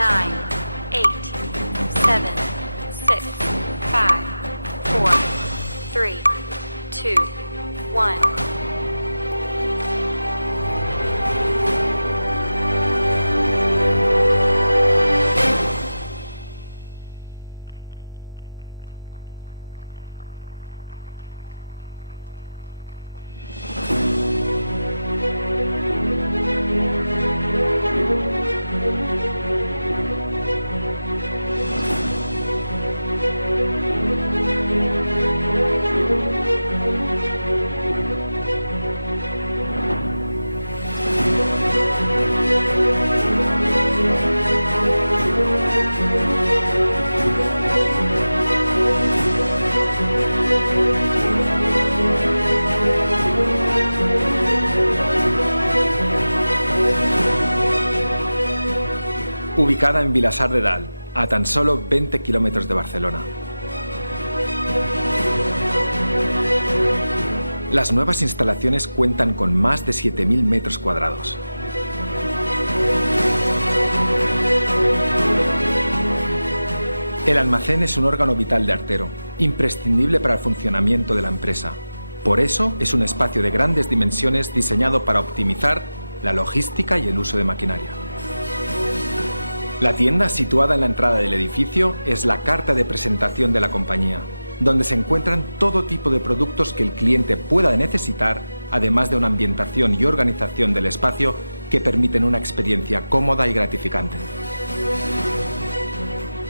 9, 8, 7, 6, 5, 4, 3, 2, 1. Ubicada en Vilassar de Dalt, a tan solo 20 kilómetros de Barcelona. Las nuevas instalaciones cuentan con más de 7.000 metros cuadrados. El almacén es un órgano vital de Artero, imprescindible para el funcionamiento de la empresa. Por eso es un espacio de grandes dimensiones diseñado para optimizar la logística y el uso de maquinaria. La tienda, situada en la entrada del edificio, es la carta de presentación de la compañía, donde se encuentran todo tipo de productos que el cliente pueda necesitar, además de una ambientación y organización del espacio que permiten una experiencia cómoda y gratificante.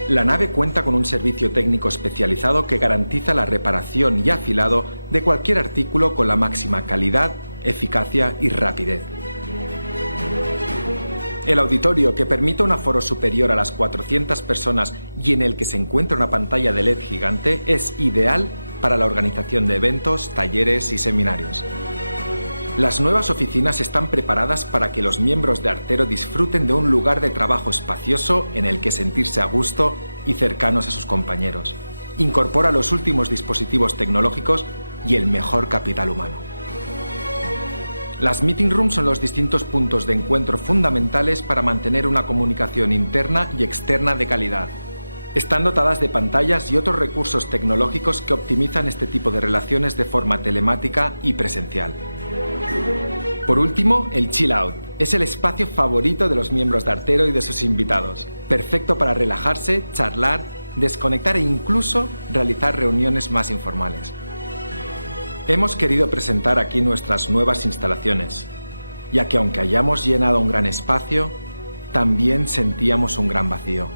La nave cuenta con un servicio técnico especializado que garantiza la reparación y afilado de cualquier artículo con la máxima calidad, eficacia y rapidez. El auditorio, que permite un aforo superior a las 400 personas y en el que se encuentra una pantalla de LED gigante, es ideal para la organización de eventos, talleres y seminarios. Las nuevas oficinas están preparadas para que los miembros de Artero disfruten de un lugar de trabajo espacioso en el que sentirse a gusto y cercanos a sus compañeros. Incorpora los últimos dispositivos tecnológicos y el mejor capital humano. Las meeting rooms son los distintos puntos de encuentro fundamentales para mantener una comunicación interna y externa de calidad. Están dotadas de pantallas y otros recursos tecnológicos que optimizan este tipo de relaciones de forma telemática y presencial. Por último, el Chill Out es el espacio favorito de los miembros de Artero y de sus invitados, perfecto para relajarse, charlar, desconectar e incluso realizar reuniones más informales. Hemos querido presentar aquí nuestras nuevas instalaciones, ya que aunque hayamos llenado un gran espacio, también sentíamos un gran vacío.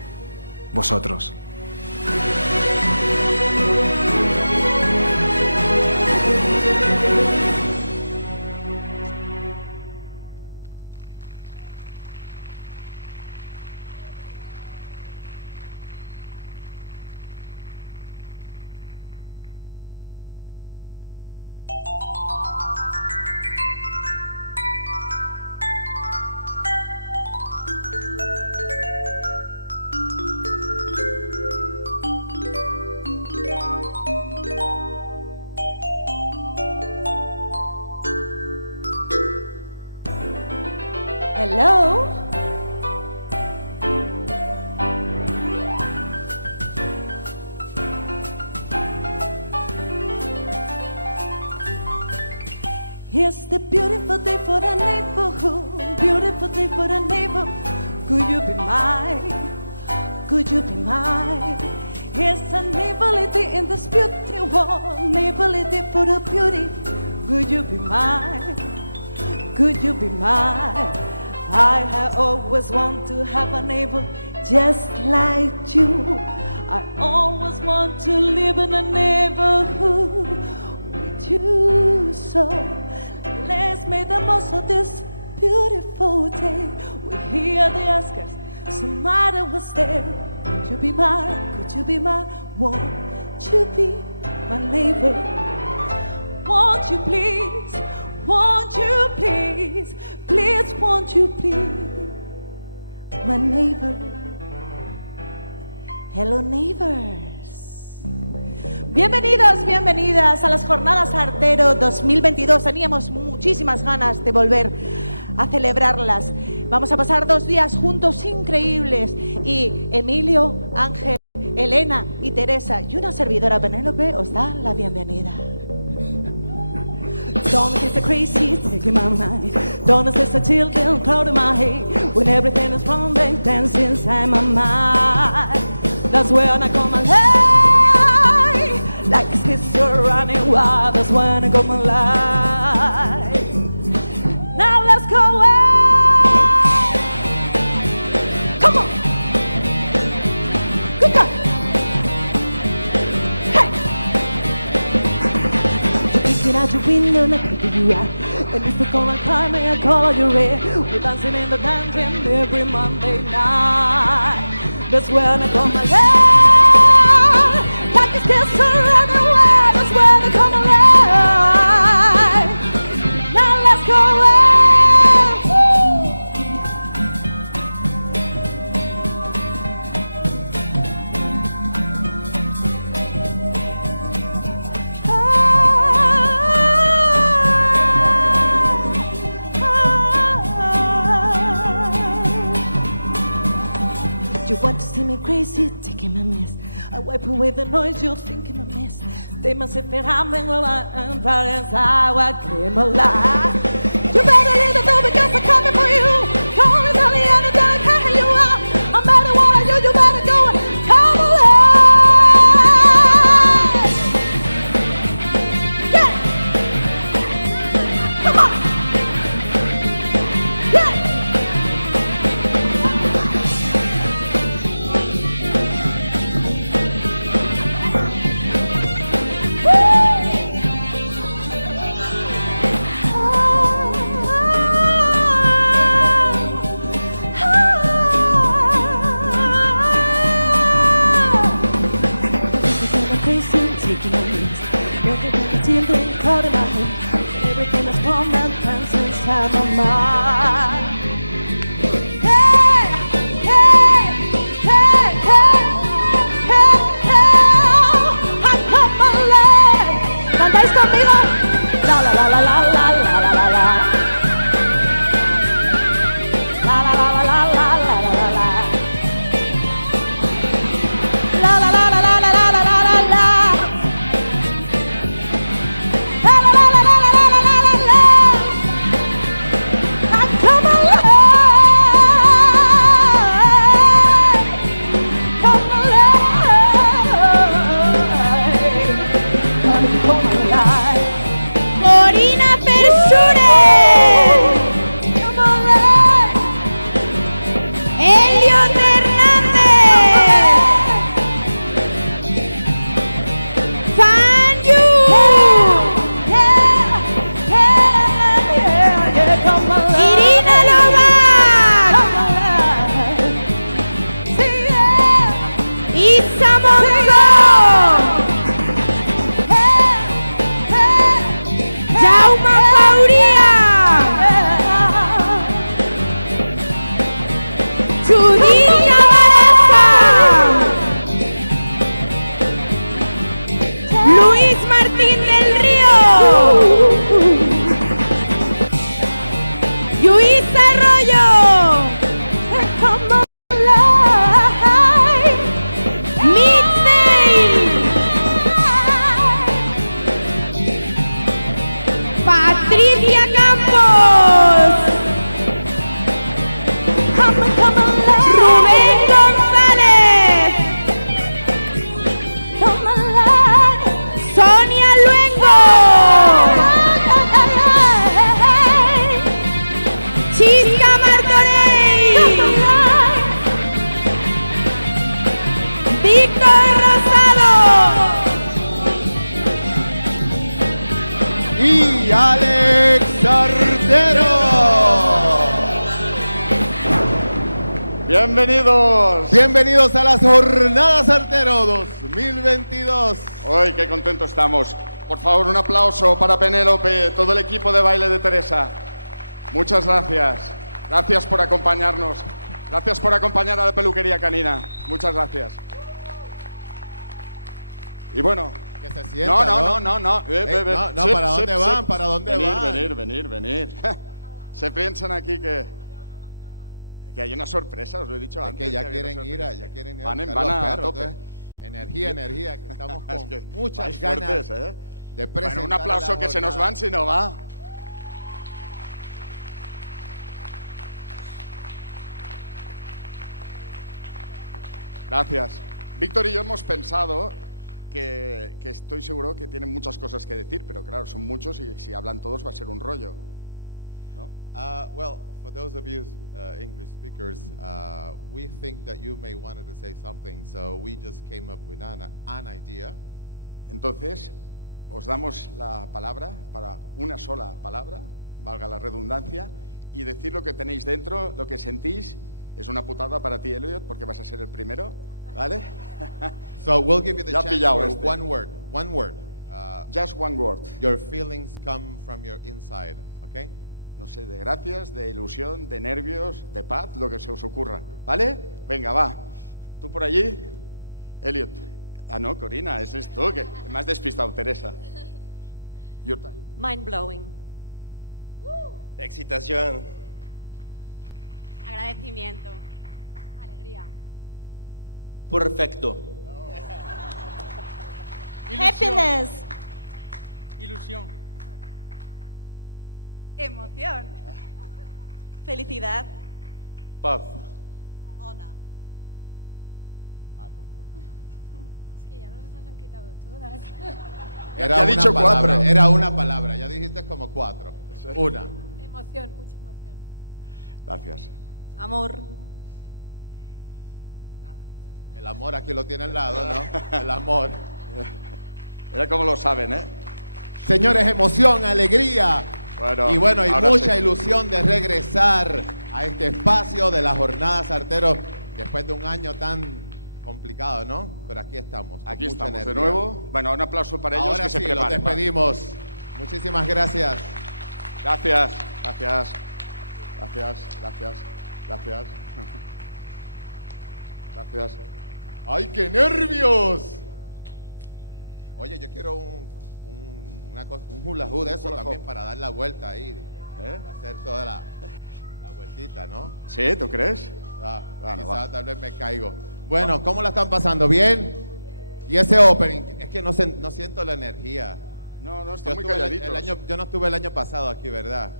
Vosotros. Hello? It's the beautiful day for the neighborhood, beautiful day for the neighbor. Could you be mine? Could you be mine? It's a neighborly day in this beauty world, neighborly day for the beauty. Could you be mine? Could you be mine? I have always wanted to have a neighbor just like you. I always want to live in a neighborhood with you. So let's make the most of this beautiful day. We hear the askers, somebody was there. Could you be mine? Could you be mine? Won't you be my neighbor? Won't you please? Won't you please? Please, won't you please? My neighbor. Hello, neighbors. Bienvenidos, bienvenidas a las Jornadas Artero 2022. Teníamos muchísimas ganas de volver a celebrarlas. Vamos a pasar 2 días juntos increíbles y Emilio, Ángel, Elena y Teresa y una servidora Penélope os dan la bienvenida. Don't kiss the crazy, taking my mind. Don't assist the children, clouding my head. When everything is wrong, they dance inside my mind. That's when I come alive. Like a sister running wild, that's when I come alive. Now let's go away. Come on. Good girl. Hey. You kick it out your window, and I kick you out. And if you call and cry me, I call you red. We're dancing in the dungeon every Monday night. That's when I come alive. Like a kiss running away. That's when I come alive. Now let's go away. You want to see me crazy, taking my mess. I wipe away the noise, you're thinking my mess. Demons if it happened, well, I'm proud inside, I came alive. You better leave the door because I'm coming for you. Call me, tell me, and I don't care who you are. No matter what I do, you better go and come alive. Yeah. Come on. Yeah. Everything is wrong and dance inside my mind. Hey, hey, hey, hey, hey, hey, I come alive. ¿Cantáis conmigo? La la la la la la la la la la. La la la la la la la la la. La la la la la la la la la la. Elliot Hernández, Fan You, Irina Novak, Isa Monzó, Jaume Fauria, Judith Cabarasa, Luis Martín del Río, Luis Arroyo, Mich, Patricia Campos, Rubén González, Sonia Luengo, Chisca Martorell, Víctor Rosado y Alex Artero. Bienvenidos. Bienvenidos a las Jornadas Artero 2022. Hoy qué contento estamos. Por favor, un aplauso para Penélope, todo el equipo de baile de Teresa. Muchas gracias. Gracias por acompañarnos. Gracias por acompañar a la peluquería canina. Muchas gracias. Y bueno. Que se sienta, No. no, Sí, ¿para dónde van? sí. ¿Para dónde van? Venir. Se piensan aquí que hay una sorpresa, os lo he dicho Es antes. que ya había quieren una ir sorpresa. a Van buscar a los perros, tope. entonces, energía, que estamos con Es que muchas vais ganas fuertes, ¿eh? de presentar. Bueno, un aplauso a la que se nos jornada. van si no va. Gracias. Víctor y yo hemos pensado que estoy seguro que tienen muchas cosas que decir, pero claro, son muchos y si hablan todos va a ser un rollo, ¿no? Well, for those of you English speakers, we think that you may wanted to say something, so we just came up with an idea. Entonces, os damos la palabra para una sola palabra, valga la redundancia, y decir lo que tenéis dentro, lo que sentís. Es una putada para ti, Elliot, porque vas a ser el primero, ¿vale? So we'll give you the Ya chance pillado for este. one word. Just one word. Your feelings come from your inside, okay? No sé, de gracias, de ilusión, de nervios, de paz, lo que se os ocurra, ¿vale? Venga, va. Tú por allí, Elliot. Ah, no, Corina, ese es tú, que me has despistado, Teresa. Your time. Mind blowing. Excitación. Agradecimiento. Alegría. Perfecto. Happiness. Ilusión. Emoción. Felicidad. Paz. Honor. Es que ya nos las han quitado todas. Ya ha dicho cuatro. Era una palabra, ya dijiste como 4. Sí. Una. Emoción, mucha emoción. Gracias. Amor. El amor aquí lo tiene al lado, ¿no? El amor. Mira cómo lo saben, ¿eh? Señores, emoción, alegría. Bueno, Y bueno, hay ahora mucha sí. ilusión de regresar a este espacio de las Jornadas ARTERO después de un año tan complicado, ¿no? Pero aquí estamos. con Aquí mucha estamos de energía. nuevo. Bueno, un aplauso para ellos Ahora que sí, se los preparen. va. despedimos. Muchísimas gracias. Gracias, gracias, gracias, gracias, gracias. Gracias. ¡Ay, qué nervios! Oye, yo quiero un hula hoop de eso hula también hoop. para dar la vuelta ahí. ¿Eh? Hacer toda la vueltita, ¿no? ¿Sí? ¿Tú crees? Bueno, Quizá va. tal vez me caigo. Bueno, ¿cómo la están pasando? ¿Bien? Y ese opening, es que no siento la energía. No, está Yo muy estuve calladitos. yo no estuve el año pasado aquí, ¿verdad?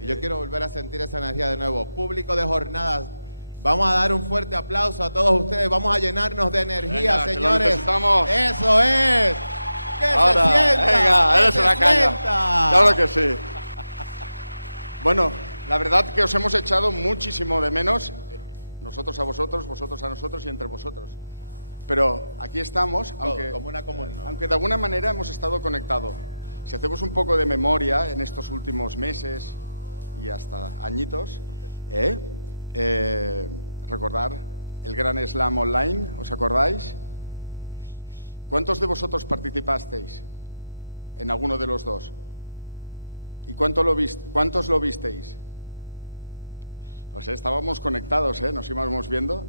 Y yo quiero volver a sentir esa energía de nuevo. Público de jornadas, vamos a dar un fuerte aplauso a todos ustedes. Vamos a llenarnos de energía, Venga, que lo señores. necesitamos. Eso es. Que Ahora, se sienta. venga, que eres se una caña. sienta. Claro que sí. Bueno, la verdad que os hemos echado muchísimo de menos. Nosotros a vosotros, vosotros a nosotros y entre vosotros. Pero aquí estamos, aunque, como una comunión. aunque de alguna manera hemos estado conectados. Si hacemos un poco de memoria en estos últimos meses y hasta añitos, recordar el gran slam online, ¿os acordáis? ¿Cuántos de vosotros participasteis en alguno de los dos? ¿Y cuántos lo visteis? O sea, estábamos conectados, nos íbamos viendo.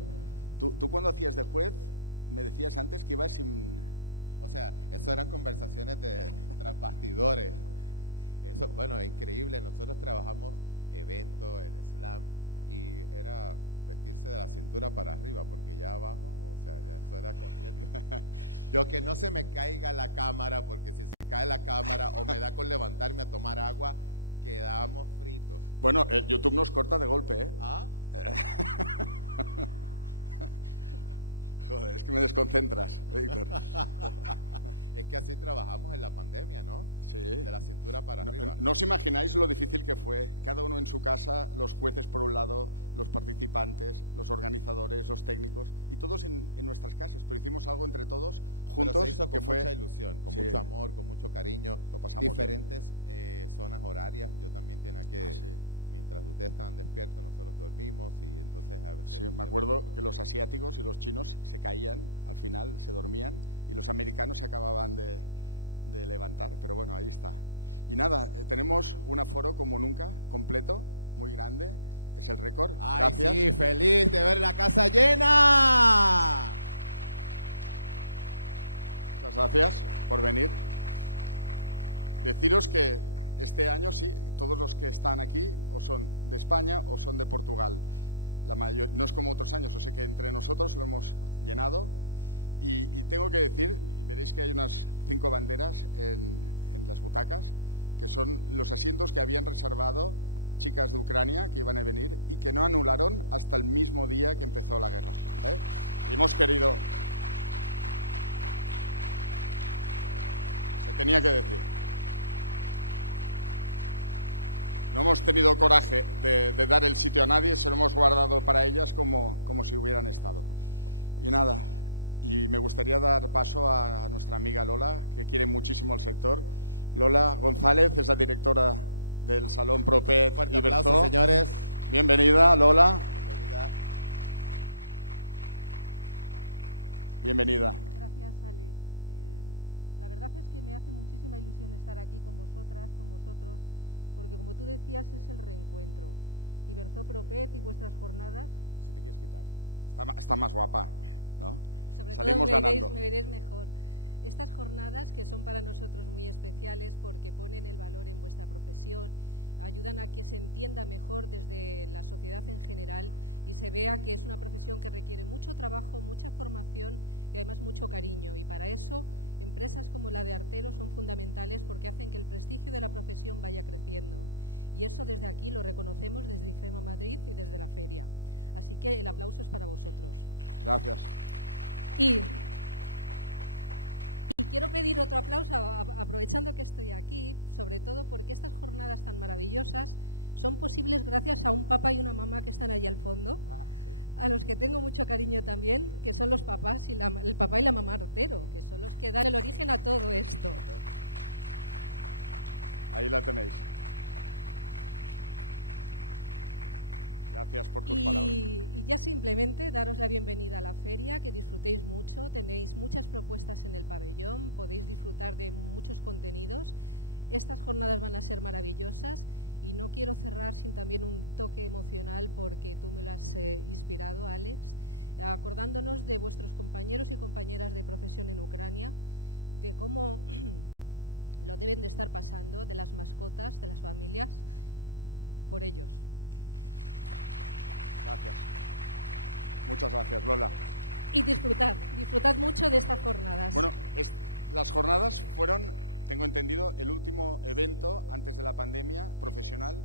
Tú cuando hacías de juez, me decías antes que ibas sin... O sea, eso eran conversaciones tras bastidores. Eso, bueno, es increíble. Nosotros trabajamos eventos, el slam, y era vestirse de la cintura para arriba, porque ya abajo, o sea, ya eso era corriendo. Yo que no se me caiga la cámara, porque si se cae la cámara o me da con levantarme a tomar agua, quedamos fritos. Bueno, YouTube nos corta de golpe, ¿eh? ¿Ah? Joder, es que me desconcentras, Víctor. Es que así trabajamos en la pandemia, ¿no? Sí. De la cintura para arriba. No os imagináis lo difícil que fue, cada uno en su casa, los jueces por un lado, los participantes, los organizadores, los técnicos, y todos en nuestras casas, pero hicimos algo entre todos, juntos, Pero se hizo que con fue... mucha ilusión, con Sí. mucho amor, con mucho cariño. Lo pasamos diferentes zonas horarias. Yo también tenía que, sí. mientras ustedes estaban despiertos, nosotros dormimos y entonces a veces... Sí, me acuerdo que los asiáticos y los chinos se caían, al final se dormían, y los americanos se acababan de levantar, pero bueno, ahí está. Y nada, tenemos un aforo como nunca, completo, muy grande, es el récord. ¡Ay, Gracias. sí! ¡Feliz de ver la casa llena! Muchas gracias por venir. Deciros que este año sí, todos los que están aquí o son de España o son de Portugal. No es como otros años, o sea que entre nosotros lo hemos llenado. Y tengo que decir, y veréis que hay unas 5 banderas en las butacas, que son los asientos que habían reservado chicas de Ucrania que iban a venir y que no anularon hasta el mismo día que empezó la guerra. Y hemos querido... Se tenía que decir. No hemos tenido coraje de dar el sitio a nadie, se lo hemos guardado para ellas como si hubieran estado. Y nada, y me gustaría dar paso a nuestra amiga Lola, que quiere muchísimo el sector. Lola González es la directora del Salón Propet Fuerte y Berzó. aplauso, señores. Bienvenida, Lola. Bienvenida. Bienvenida. Gracias, Alex. La verdad es que me hace muchísima ilusión estar aquí con vosotras, con vosotros, porque como tú decías, es el reencuentro. Y Berzó Propet y vuestras jornadas... Si te quieres quitar. Está más guapa, ¿no? Sobre Salimos todo ganando. me veréis mejor. Estas jornadas que son para nosotros muy especiales porque ponen el valor en vuestra profesión, ayudan a que se entienda mejor desde la sociedad en general y se vea que es una profesión que requiere mucho trabajo, mucha formación y además mucho cariño. Y para eso, empresas como la de Artero son fundamentales porque hacen que el prestigio de la profesión vaya creciendo. Y eso desde aquí lo reconocemos desde IFEMA Madrid y desde la feria. Así que el aplauso es para vosotros. Gracias. Y quiero pedir otro aplauso, aprovechando que estoy aquí, sobre todo porque estas jornadas tan maravillosas son posibles gracias a un papá y una mamá que están allí al fondo, a los que tengo mucho cariño también, que son los papás y el papá y la mamá Artero, que son los que dan el origen a todo esto. Ahí la tenéis. Gracias por tus palabras. Y ya simplemente daros la bienvenida a la feria, que disfrutéis mucho, tenéis muchas propuestas en el pabellón, podéis disfrutar de muchos contenidos. Estas jornadas van a ser maravillosas y no quiero cerrar sin también un toque emocional porque tú me lo has inspirado, Alex, acordándonos de vuestros compañeros y compañeras de profesión en Ucrania, de cómo lo deben de estar pasando, de las mascotas, de las familias, por ellos. Gracias. Muchas gracias, Lola. Y disfrutad mucho de estas jornadas. Bueno, las jornadas fueron, tengo entendido, el último evento antes de la pandemia profesional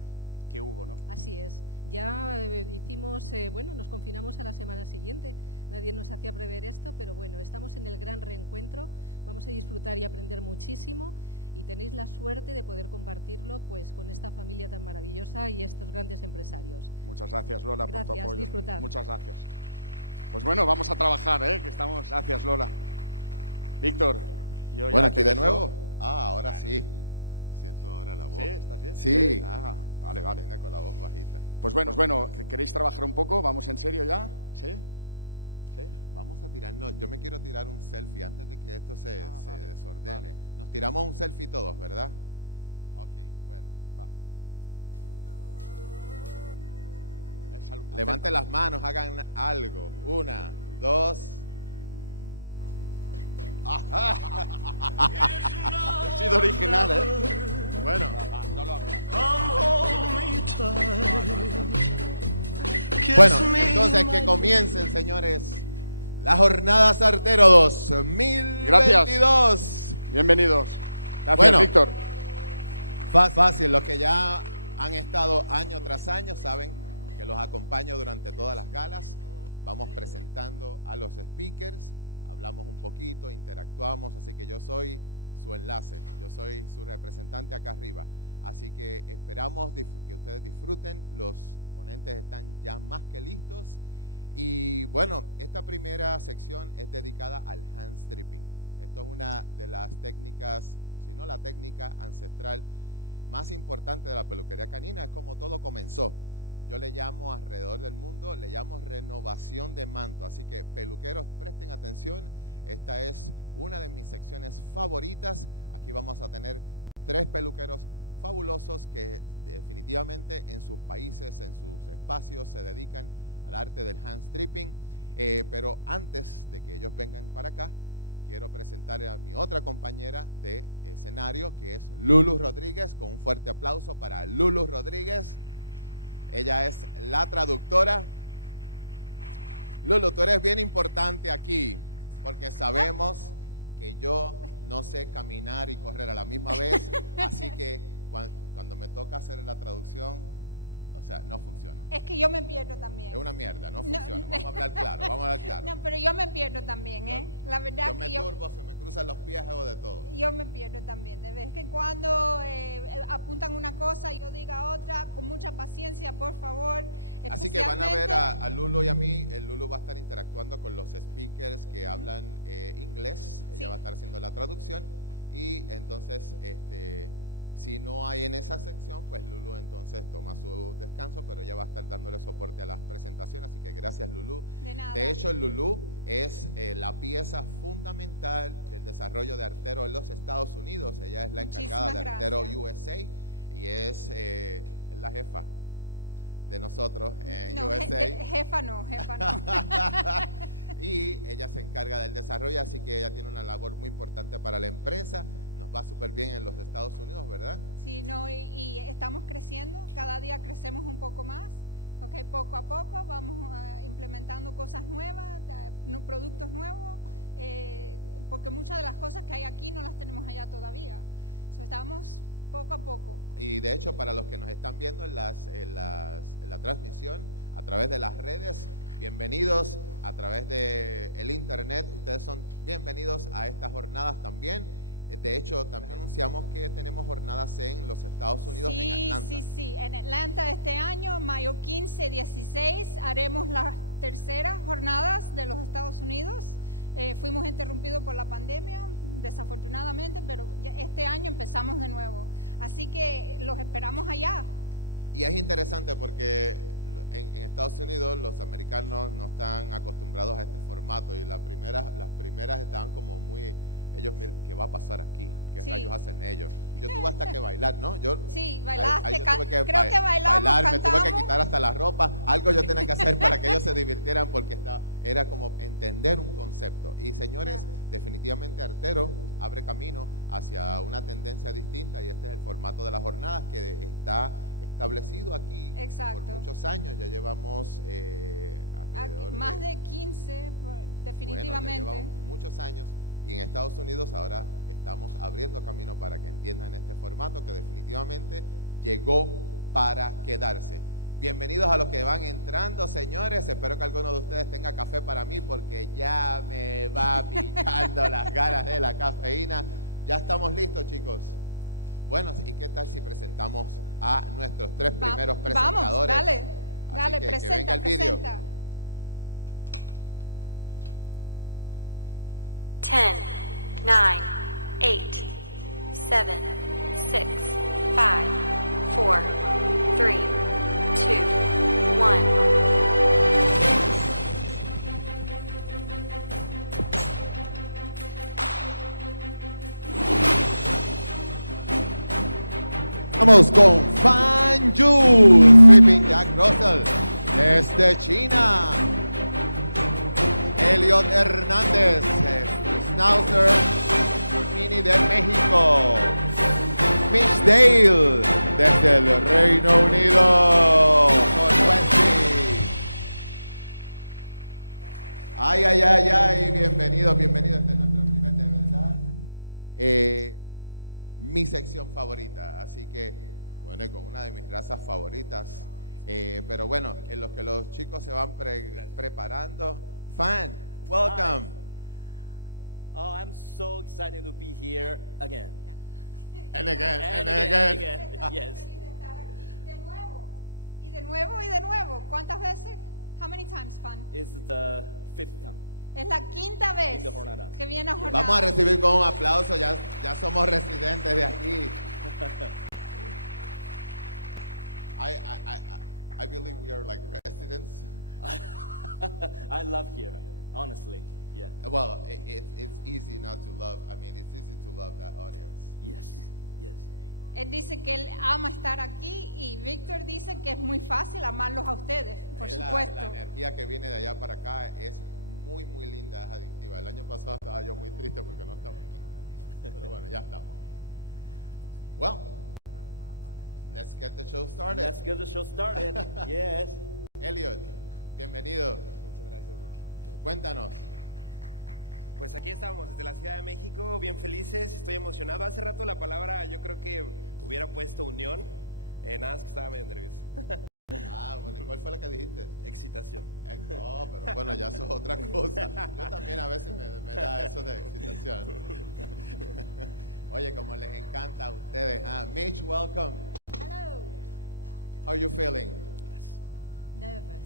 que hubo, ¿no? Así es. Ya hicimos, nos confinamos a la semana siguiente. Nadie nos hacía prever esto, pero bueno, estamos en el gran reencuentro. Vamos a disfrutar y aprender muchísimo y tenéis la suerte de poder compartirlo pues con esta familia tan maravillosa y estos grandes empresarios. Muchas gracias, Lola, por tu apoyo. Disfrutad. Muchas gracias. Pues bueno, vamos a trabajar, que estamos... Gracias, Lola. Víctor. Bueno, aquí de nuevo. Ahora sí. Siento ahora la voz. ¿Sí? ¿Estás bien? Sí. Vale. Venga con la voz bajita. Pues bueno, ¿queréis trabajar un poco? ¿Vamos en serio ya? ¿Sí? ¿Sí? Vamos a tirarnos, yo me quiero tirar un selfie antes de que esto se desordene. Vale. Nos tiramos un selfie todos, ¿verdad? Ok, bueno, va. Levanten las manos, hagan algo. 1, 2. Ha sido original, Bueno, no lo hagas. Bueno, entonces que comiencen, señores, las Jornadas Artero 2022. Gracias. Bienvenidos. Gracias, Bueno, Víctor. Fácil, los que ya han estado año tras año saben que los acompaño durante todas las galas. Vamos presentando a los speakers, hablamos un poquito, interactuamos, así que yo soy su enlace, yo soy su representante acá arriba. Así que esperamos que ustedes disfruten, los ponentes están ya más que listos. Y bueno, esta primera sección es dedicada al hand stripping. Esto es una de las técnicas, si no la técnica ancestral más importante de la peluquería canina. Es como todo comenzó. Yo le llamo alrededor del mundo, le llamo renovación de manto. Así que peluqueros, presten atención. Esta es una de mis secciones favoritas. Aquí vamos a tener 3 peluqueros fabulosos que definitivamente en sus países, en sus espacios se dedican al arte del hand stripping. Pero antes de que ellos vengan para acá, quiero presentar a mi otra compañera de escenario, que es Lulu Rodríguez, con un fuerte aplauso para Lulu Rodríguez. Ella es la traductora. Lulu, tú eres bien importante aquí, porque sabemos que yo no sé caminar y correr a la misma vez, así que cuando me toca hacer la traducción, o sea, no funciona. Es que yo me pierdo también. Es una mierda, no funciona. Vamos a hablar claro, vamos a hablar claro. No, pero yo me pierdo también, ¿eh? La verdad yo me turbo, se me cruzan los pies, hago de todo. Yo me pierdo también. De vez en cuando apuntan una cosa, yo diga otra, con mucha paciencia, por favor. Así que van a ver a Lulu y a mí. El Lulu va a estar interactuando con los speakers que hablan inglés. Ella va a estar haciendo la traducción. Y entonces, si no hay en esa sección, pues Lulu entonces toma su descanso, pero ella va a estar dándole soporte a las presentaciones, así que gracias, Lulu. De nada. De hecho, Lulu es la pieza fundamental del desarrollo de Artero en los Estados Unidos. Ella es la encargada de Artero USA y es la jefa de nosotros en USA. Jefa no. Y ella se encarga del desarrollo, así que ella tiene una labor muy importante para la empresa. Nos va súper bien en los Estados Unidos, ¿verdad? Sí, no, y estamos creciendo, cada día crecemos un poco más, okay, poco a poco vamos implementando cosas nuevas, productos nuevos, porque muchas de las cosas que hay aquí no las tenemos allá todavía. Estamos poco a poco. Y de hecho, para los que nos están viendo en la transmisión, a través de las redes, bienvenidos a través del internet, ustedes son bienvenidos a estas jornadas también. De hecho, también anunciamos que tenemos jornadas en los Estados Unidos, en Atlanta. Sí, en Atlanta este año, mayo 15, 16, haremos las terceras jornadas de los Estados Unidos. Fuimos interrumpidos por la pandemia, desafortunadamente, pero ya este año empezamos de nuevo. Así que los esperamos allá. Y es interesante porque en Estados Unidos los americanos no están acostumbrados a este formato y las primeras estaban como muy... Ellos, miren, ¿qué va a pasar aquí? ¿Qué rayos hacen ellos? Yo tuve hasta que bailar, ¿no? Sí, bailaste, creo que bailamos, bailar, me tuve que quitar hasta la ropa, algo yo tenía que hacer para que ellos se divirtieran porque era como entender un concepto. Y señores, definitivamente Artero abre camino hacia una tendencia distinta y este es el formato de las jornadas que está establecido aquí. Exacto. Por muchos años, ya llevamos alrededor más de 15, definitivamente. Bueno, ya llevamos muchos años. Y en Estados Unidos ahora estamos abriendo camino para que entiendan este formato que definitivamente llegó para quedarse. Bienvenidos a los que van entrando, señores. Espero que alguno de ustedes tenga café para mí porque ya me va picando las ganas de la cafeína. Ya estamos listos, chicos. Bueno, ¿y qué tal si presentamos a nuestros tres primeros presentadores? Vamos, dale, presenta, que venga el vídeo. 10, 9, 8, 7, 6, 5, 4, 3, 2, 1. Vamos con Fan Yu, Stripping Jack Russell desde China. Elliot Hernández, Schnauzer Mini de México. Mich desde el Reino Unido. Con Wendy. Ay, bienvenidos. Este es nuestro primer, de verdad. Mi sección favorita, así que, bueno, y con una de mis razas favoritas. Pero bueno, en los que los chicos se van preparando. Fan, welcome. Hi. Oh, I'm so excited to be here again. And again. Yes. De nuevo. ¿Cuántas veces? How many times, Fan? It's the fifth time. Es la quinta vez In the Jornadas. que viene a Jornadas. Vamos a recibir con un aplauso, ya somos residentes de aquí. I believe we are like residents. I love here, honestly. Yeah. Well, it's easy not to love. I mean, it's easy to love that audience. Yes. Él dice que él ama estar aquí y Víctor dice que es muy fácil amarlos a ustedes, por supuesto. La energía que viene de allá para acá es muy, muy linda, es adictiva. El año pasado estaba yo muy triste porque no estaba aquí. Pero bueno, ya estamos. Well, let's get the show started. Let's get the show started. Yes. Elliot, bienvenido. Muchas gracias, Vicky. Cuéntanos. Pues aquí estamos, desde la Ciudad de México, bien felices, estoy emocionado. Hace rato la palabra yo creo que hubiera puesto unión, nada más que estaba medio nervioso. Bueno, ¿y cuál fue la que dijiste? Excitación. No, pero bueno, ya eso es otra cosa. Yo también a veces me da eso de excitación. Oye, como les encanta a ustedes. Mich, welcome. Hello. How are you feeling? Nervous.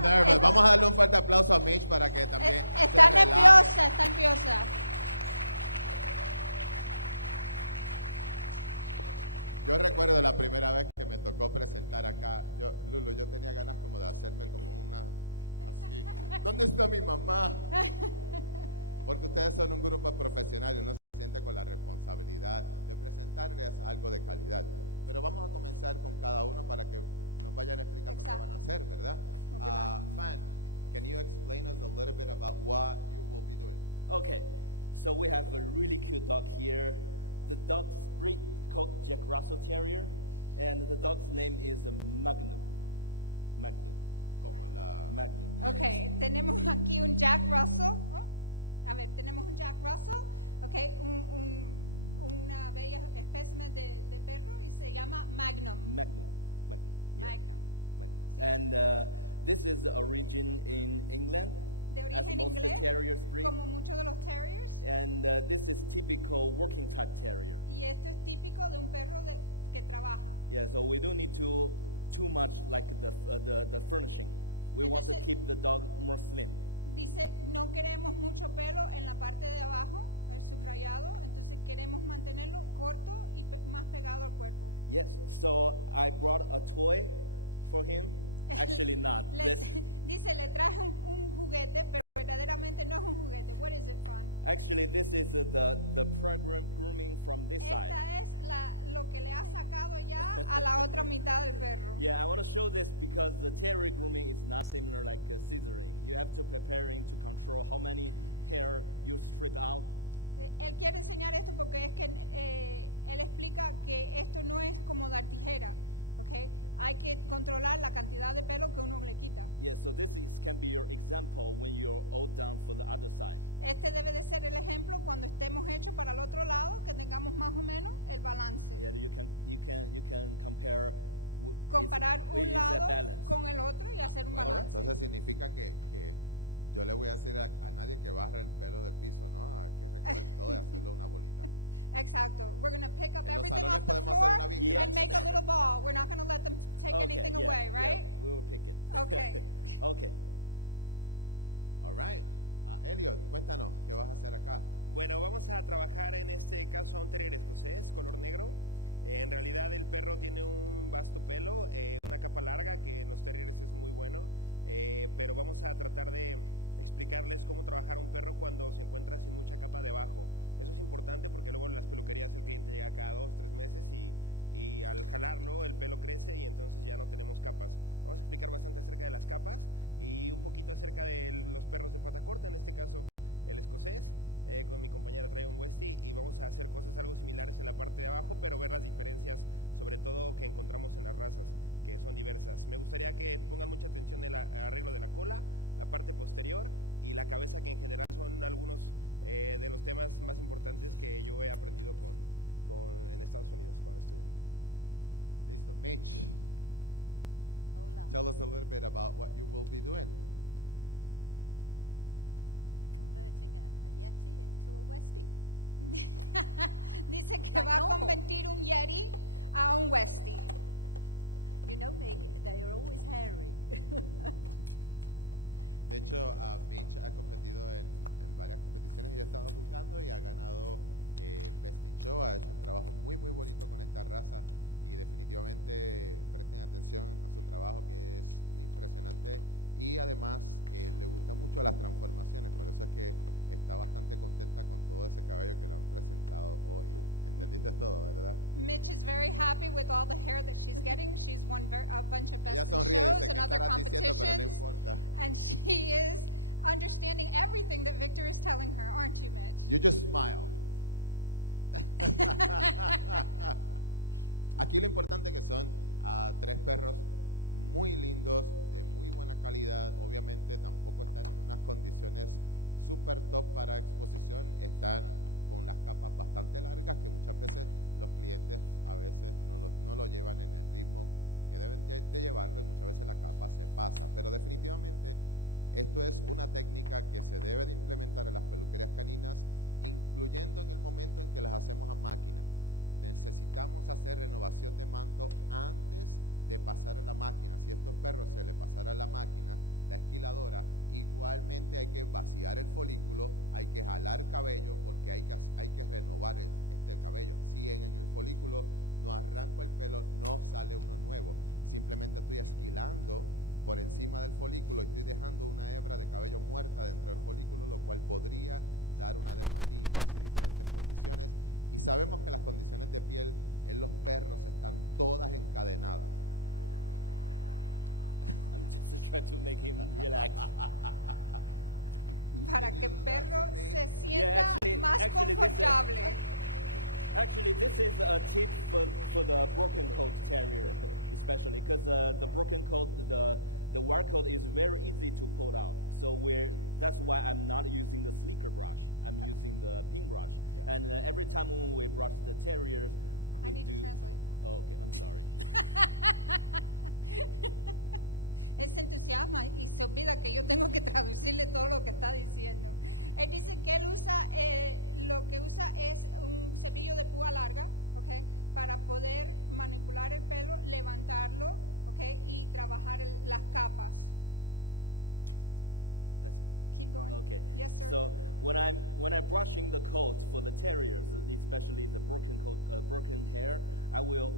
Nervous. Vamos a darle un fuerte aplauso a Mich para que también Está se relaje. nerviosa, está nerviosa. Yo recuerdo la primera vez que me tocó presentar acá. Lulu, yo tenía ganas como de hacerme como una así. ¿Dónde está mi mamá? Porque ustedes son un grupo profesional y uno se siente con la responsabilidad de presentarles algo de calidad. Pero vamos a comenzar con cada uno para que nos vayan explicando qué van a hacer, ¿verdad? Fan, can you explain us a little bit about what you will be doing? Okay, so we have a really cute dog here. The dog's breed called Jack Russell Terrier, and the dog's name is Magnum. Magnum. Como la... Magnum. Ok, tenemos aquí un Jack Russell. A ver, tenemos un Jack Russell, ok, una bella espécimen de perro y se llama Magnum. Magnum. Magnum. Yeah. Magnum. Magnum. And this is the origin in England, De as origen most of the inglés, terriers breed. como muchos de los terriers. And this is typical working type terrier. Y esto es típico de un perro que trabaja. Yeah, so we don't need too much like the furnishing. We want to Entonces- keep the dog more slim. Dice, no queremos mucho pelo en la parte de abajo, el subrayado, entonces queremos mantenerlo corto y más pegado al cuerpo. Yes, so I brought a toy for him. Actually not. Dice, le traje un juguete, pero verdaderamente no es un juguete. What is it, Fran? Actually, this is the program grooming from this side. Esta es lo que le ha sacado ya a la otra mitad del perro. Yeah, I want to show this because the terrier grooming is not similar like scissoring. You have to preparing to control how many hair you strip out. Él quiere enseñar esto porque es que él explica que esto no es como dar tijera, ¿ok? Hay que controlar la cantidad de pelo que uno le quita. Yeah, so can be your example when you're all done for the other side. Este debe de ser el ejemplo cuando estemos hechos para el otro lado, que tengamos más o menos el balance. Yeah, you can compare. Comparar un is a lado balance. con el otro y hacer un Bueno, balance. entonces significa que yo le voy a decir a nadie que barre el pelo del piso, ¿no? Hay que recoger todo y hacerlo una bolita. Exacto. We're going to pick up En los everything salones off the podemos hacer floor una big and make a little ball. We're not going to let them take anything yeah, away, right? Yeah, we will pick it. Okay. Okay. All right. Elliot, cuéntanos, ¿qué vas a hacer acá? Bueno, vamos a trabajar en este caso a un terrier escocés, color negro. En realidad el perro tiene un vasto pelo, una capa larga que en los terriers es muy bueno, pero vamos a tratar de explicarles cómo trabajar a un perro cuando se encuentra sin mucha capa debajo. Eso es importante porque luego en las peluquerías el cliente llega cada 2 o 3 meses y al jalarlo el pelo crece y entonces ya no tenemos capas. Vamos a explicar bastante acerca de las capas y un poquito acerca de los perros de pata corta, en este caso el escocés. Con mi compañera trae un Westie y vamos a hacer cosas algo similares en la parte de abajo, pero ver las diferencias, sobre todo que encontramos en las razas, que son diversas. Me gustaría que pongan mucha atención en el arreglo de la cola, la parte posterior y la cabeza, que en general son algunos de los temas más importantes que yo he aprendido en Estados Unidos cuando estoy. Listo. Mich, Hola. tell us a little bit about what you will be doing. Converting a Yeti into a Westie. Dice que Like va a normal. convertir un Yeti a un Westie. You know me, they are always hairy. De hecho, Mich ha competido en varias competiciones y yo he estado juzgando y ha ganado Best in Show. Ha hecho un trabajo muy bonito con esta raza y definitivamente presten atención a su trabajo, que es muy impresionante, y además le gustan mucho las transformaciones, por eso es que está bastante contenta con todo ese cabello que le han presentado hoy. ¿Entendiste todo, verdad? Mitch is very happy with all the hair that she's getting. She's won a bunch of Ella best in sonríe y shows dice, and ¿qué other estarás diciendo? Pero no competitions. importa. And she is understanding everything that Victor is telling her, aren't you, Mitch? You just smile. Aquí lo importante que son 3 perros muy lindos, de muy buena calidad. Obviamente tampoco están en unas condiciones super top para exposición, están con las capas bastante largas que muchas veces los clientes a veces no lo llevan en el ritmo que deben de llevarlo y muchas veces la capa se pasa, pero definitivamente esto es una técnica que se debe de implementar en las peluquerías caninas, incluyendo en el momento en que las hacemos a máquina. Necesitamos hacer renovación de manto antes de pasar a la máquina. Si estos perros se le pasara a la máquina, la esquiladora, igualmente hay que vaciar el folículo, hay que jalar cabello porque hay que renovar este cabello. Si en el folículo no arranco el pelo, no sale uno nuevo. Simplemente estoy esquilando por encima del folículo y estoy dejando una hebra de cabello muerta dentro del folículo, lo cual podría dar una dermatitis y diferentes condiciones. Y sabemos que las condiciones de piel en los perros están todas encadenadas. I'm just trying to make him relax. Para que el perro se sienta más confortable. Actually, this is a tip for the broken coat terrier, especially because the broken coat, the wire coat is very easy to pull out. So that's why I'm not using the sleeker brush. I'm using the pin brush. Yeah. And every time when we brush the terriers, I need to translate. Oh, okay, I'm sorry. Él se entusiasma y se olvida que yo tengo que traducirle todo lo que está diciendo. Él dice que él usa, lo que usa es un cepillo de púa larga, ¿okay? Para poder manipular el pelo, levantarlo, ¿okay? Y trabajar las capas. That's it. Keep going. Okay. Yes, sir. So when I'm brushing the coat for the terriers, especially the broken coat, broken hair, I will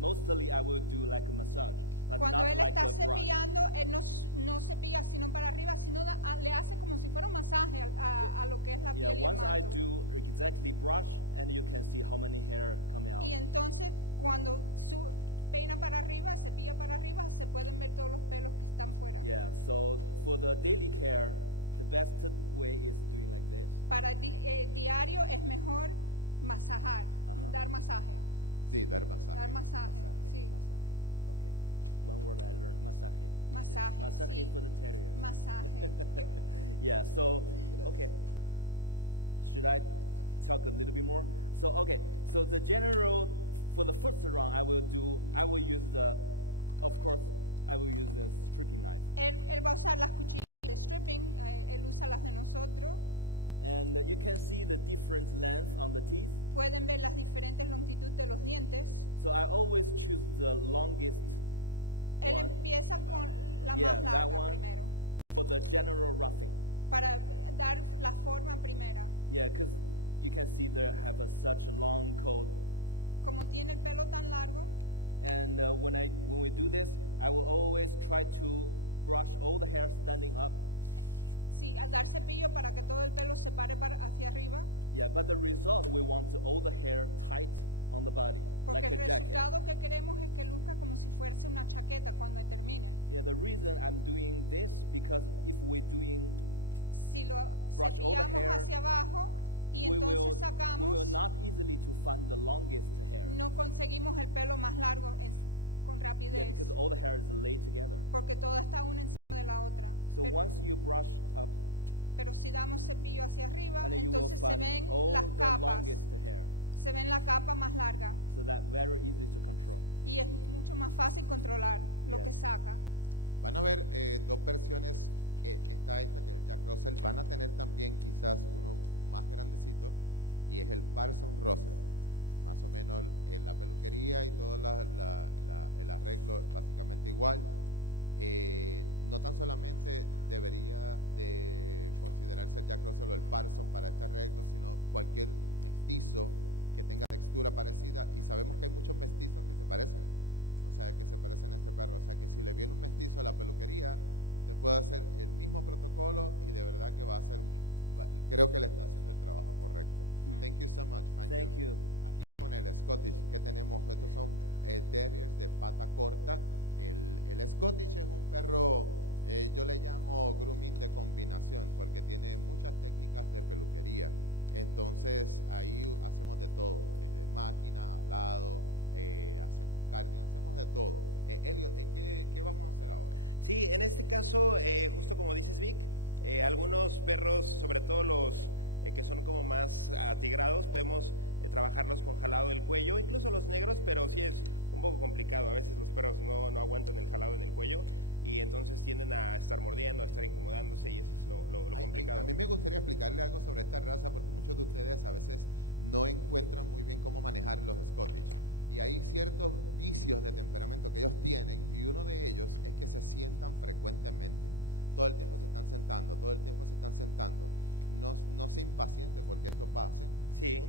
do like a massage. Cuando él está cepillando, él no cepilla sino para arriba, sino le hace como si fuera un masaje a lo que es la piel y el once I manto. do exactly brush, and you can see how many hair coming out. Y entonces cuando peina para arriba, cepilla para arriba, se pueden ver todos los pelos que están fuera. Yeah, so for the daily care, the best way is doing like this. Para diario es mejor masajar, dar masaje. Sí, dar masaje. Dar masaje, sí. Okay. One word I learned, masaje. Masaje, yeah. Masaje sí. for the terriers. Masaje. Yeah, so, okay. Should I talk a little bit more? So, okay, so the general, for the first round, I will use the stripping knife. Él va a usar las cuchillas de stripping, él usa las de nosotros. And you can see the different length on the teeth. Pueden ver las diferentes longitudes de los dientes. So I always choose the longest Él one. empieza con la Yeah, más that larga one. primero, For the general roughing. para dar la forma primera. Yeah, because you can see they have such a long coat. Como tiene el pelo tan largo, And when we do this, I will always try to brush all the hair standing up. sí, a dar cepillo para que todo el pelo se pare hacia arriba. Yeah, but the result, we want all the hair tight on the body, Porque like el a jacket. resultado que queremos es que luzca como si fuese una chaqueta cuando termine. Yeah, the reason I'm doing this, because if we're doing Si lo brush all the cepillamos hair, hacia abajo y we will entonces sacamos, not easily to find the longest hair. no conseguimos el pelo más largo con Yeah, rapidez, because all the hair is laid together. porque toda está una encima de la otra. So Pero, once you brush up, pero si damos cepillo hacia arriba, and you will entonces se find ven all las the capas, longest hair. se ven la capa más larga So that very easy to control. y es mucho más fácil controlar lo Yes. que saca. Van a ver 2 versiones, esta que es el Jack Russell, van a tener también quizás uno más grandecito y es el Parson Russell. Más o menos en la peluquería y todo el arreglo básicamente igual. No tan solamente debería de considerarse el Jack Russell o el Parson para este arreglo, sino cualquier mestizo que tenga textura parecida, y sabemos que hay muchos mestizos que se parecen, o sea, que se parecen a este perro, o sea, que si le viene un mestizo a la peluquería, usted puede hacer el mismo protocolo y de verdad que va a hacer, creo que le está haciendo el trabajo correcto. Thank you so much. Thank you. Aquí con el Scottish que tenemos, estos son terriers de pata corta. El Scottish es un perro Yo le llamo grooming de combinación porque tiene muchas técnicas de peluquería. Entonces ahí hacemos de todo, máquina, alado, hacemos cardio, hacemos de todo. Elliot, ¿qué vamos a hacer ahora? Sí, en este caso, justo como dices Vic, algunos perros, sobre todo los que son como más atigrados, podemos trabajarlos con jalado del cuello, incluso los negros, pero sí es un poco complicado. A veces los perros no aguantan el jalado en el cuello y entonces tienden a estar mordiendo, a estar incomodándose y eso es lo complicado. A mí me gustaría explicarle algo sobre esta raza porque muchos de ustedes a veces no encuentran muy bien cómo manejar los Scottish. Y hay ciertos vicios de temperamento que ellos tienen y uno de ellos es que se sientan frecuentemente. Todo el tiempo se están sentando, todo el tiempo se están sentando. No se impaciente porque esto pase. Sí.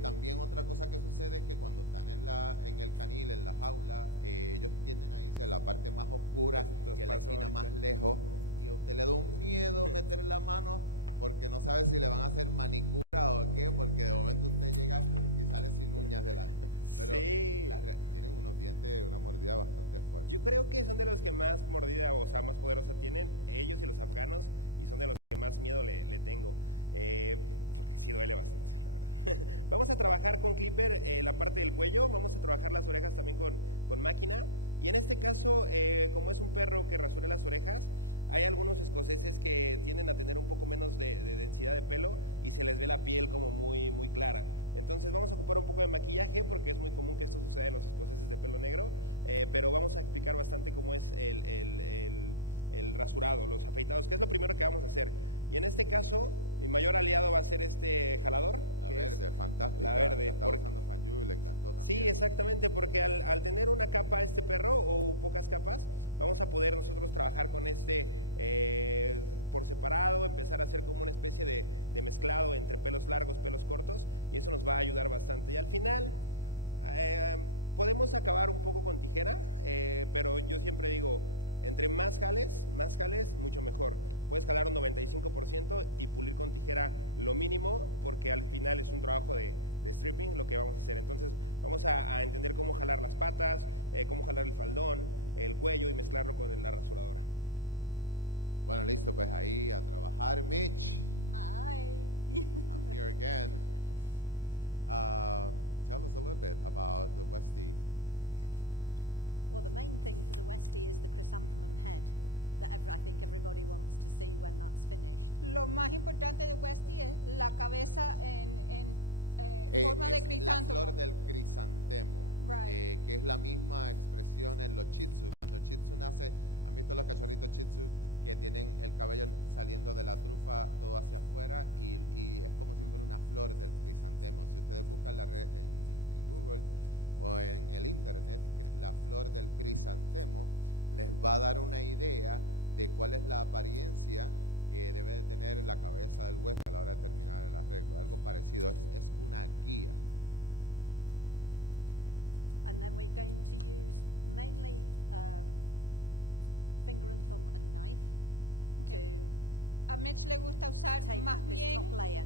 También otra cosa que sucede es que cuando están en el canil, en la jaula, ellos tienden a irse a la parte más oscura y a la esquina más lejos. Y a usted le da un miedo meter la mano porque no sabe si le van a hacer manicura o qué, porque de momento usted llega y sale sin uñas delante. Pero sí. Tienen unos dientes, una mordida bastante fuerte. Yo creo que son de los que más mordida, o sea, más poderosa tienen, ellos y los afganos, y son de los que más miedo le tengo, porque sí duele bastante, la verdad. Vamos a trabajar con clipper la parte del cuello, vamos a trabajar las orejas también con máquina, y en este caso, como es un perro que rasura las orejas, hay algunos escoceses que tienden a tener un poco menos de densidad de pelo y se les ve la piel como muy clara. Entonces vamos a ocupar un poco de maquillaje porque es muy común que esto suceda en los escoceses de pelo negro, pero vamos a explicar bastante cómo es el rasurado, los afeitados, que es lo primero que vamos a hacer. Y en este caso, mi mayor aliado va a ser este jalador. La verde, fantástica. La verde. La estaba usando Fanyu y le encantó también. Sí, exactamente, porque al tener una capa este perro o pocas capas, vamos a poder nosotros trabajar con por separado, empezar a hacer como una especie de mezclado entre pelos largos, pelos cortos, y eso nos va a ayudar bastante. Y al final, podemos acabar un poco con tijera, pero yo siempre digo, entre más jales, mucho mejor. Puedes jalar un 95% y pulir con tijera lo mínimo, porque al final es un trabajo de stripping lo que vamos a hacer. Entonces vamos a entender cómo jalar las patas, cómo jalar el faldón, el cuello y mezclarlo con la rasuradora. Bueno, listo, pues ahí a trabajar. Mich. Hi. I'm here again. Tell us a little bit about the Westie. Well, the main thing for the Westie is the chrysanthemum head that I think everybody wants to see when that's finished. Lo más importante de Westie es la cabeza en forma de Es crisantemo. la flor del crisantemo, Right. que es la misma expresión en los Shih Tzu. Cuando el Shih Tzu nace, ¿han visto los cachorritos Shih Tzu que tienen el cabello saliendo de la trufa todo hacia afuera y es como si fuera una flor del crisantemo? Si ustedes buscan la red en Google o en el internet, la flor del crisantemo, les va a dar una idea de cuál es la apariencia que debe de tener la cabeza del Westie a la hora de terminar el arreglo. Algo parecido, es una guía. And then we're going to use mainly finger and thumb and knife Okay. A Mitch le gusta usar to take más this bien top layer.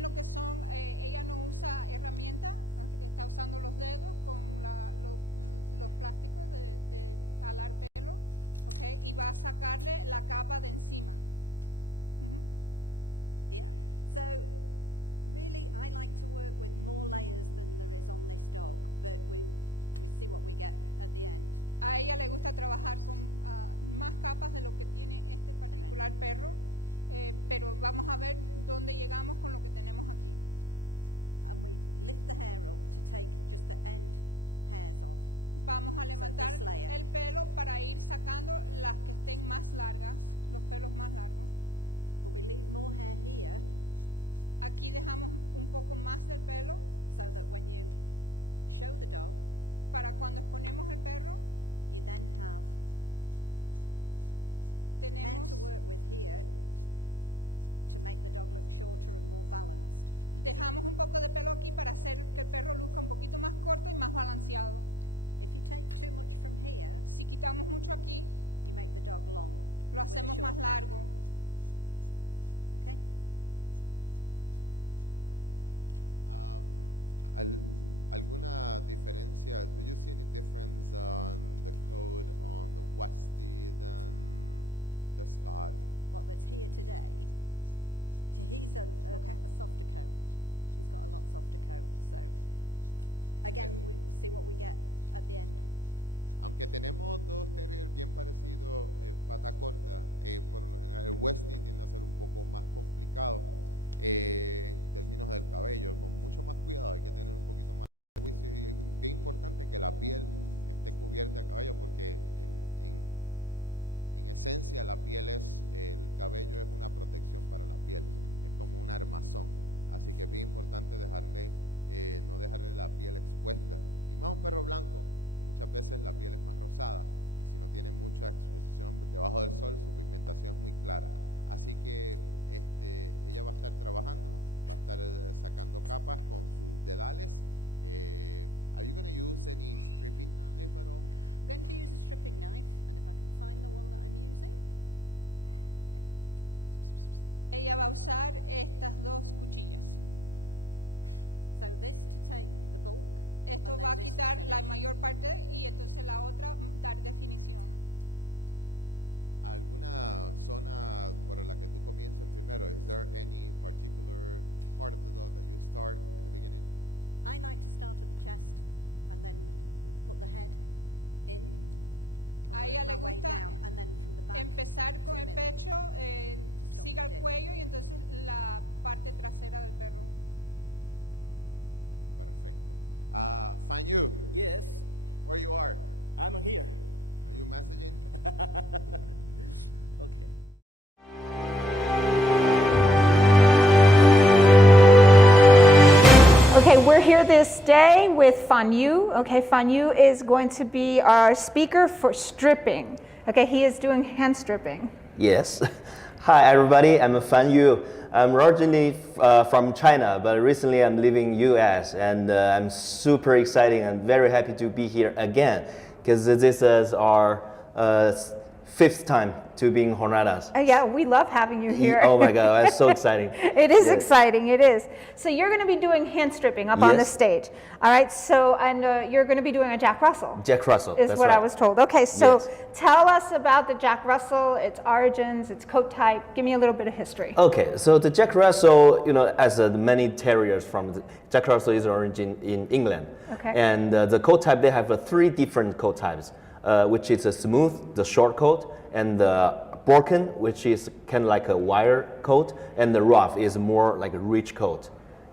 lo que son, ella no usa herramientas, está usando los dedos con los plásticos de alar pelo, okay, y va a sacarle la capa de encima. Yeah. So really, I like to work with more layers than there is on this dog, but we see what we get at the end. A ella le gusta trabajar con más capas de lo que tiene este particular perro, pero vamos a ver dónde llegamos con lo que tenemos aquí. And we lift the hair up to take just the end hairs off. Vamos a So levantar this layer. el pelo para ir sacando las que estén más largas, los pelos más largos. But we leave more hair here Aquí dejamos un poco más del pelo so that when you show the dog, para cuando exponemos el perro, you then have hair tenemos, to work with here to make the dog look shorter and more balanced. dejamos un poco de pelo aquí para hacer que el perro luzca un poquito más corto y más balanceado. If you take too much from here, Si quitamos mucho aquí, you make the dog long. lo with a hacemos short más neck. largo. Okay? ¿Alguna diferencia? Do you see any difference on the code on the Westie than the Scotty. What that's here today, he's a softer coat. He's got a lot softer coat. So again, we see what we get at the end. Aunque tenemos dos terriers bien parecidos, pata corta, por lo general el Westie tiende a ser un poco más complicado en términos del cabello, con mucho más cuidado, hay que tener un poquito más de juicio y es bien importante que la piel esté cubierta de cabello porque en esencia la piel el cabello es una protección para la piel, es como un armazón, así que es bien importante no dejarle la piel expuesta y más un perro blanco. Muchas veces la piel es más rosada y si no tiene mucha exposición debajo del sol, su pigmentación es muy clara. Así que ella va a estar trabajando, va a estar sacando capas con sus dedales. Are you going to use any stripping knife at all? I'm going to use a stripping knife, and if I can find the one that I'm using. Ella va a usar estas dos cuchillas. So this to take the bulk. Esto va a quitar la mayor parte y entonces la otra dar definición. ¿Alguna zona por la que tú comiences primero? Is there any particular part of the dog that you start at the beginning? I like to start at the chest and then put the head in. A ella le gusta and then from the back empezar con el pecho, siga el cuello y entonces la parte trasera del perro. Perfecto. Fan Yu. Yes. Where you are? I'm here. Are you messaging? Okay. Okay, we're here this day with Fan Yu. Okay, Fan Yu is going to be our speaker for stripping. Okay, he is doing hand stripping. Yes. Hi everybody, I'm Fan Yu. I'm originally from China, but recently I'm living in US, and I'm super excited and very happy to be here again, because this is our 5th time to be in Jornadas. Yeah, we love having you here. Oh my God, it's so exciting. It is exciting, it is. So you're going to be doing hand stripping up on the stage. All right, so, and you're going to be doing a Jack Russell. Jack Russell, is that's what right. I was told. Okay, so tell us about the Jack Russell, its origins, its coat type. Give me a little bit of history. Okay, so the Jack Russell, you know, as many terriers from Jack Russell is origin in England. Okay. And the coat type, they have 3 different coat types, which is a smooth, the short coat, and the broken, which is kind of like a wire coat, and the rough is more like a rich coat.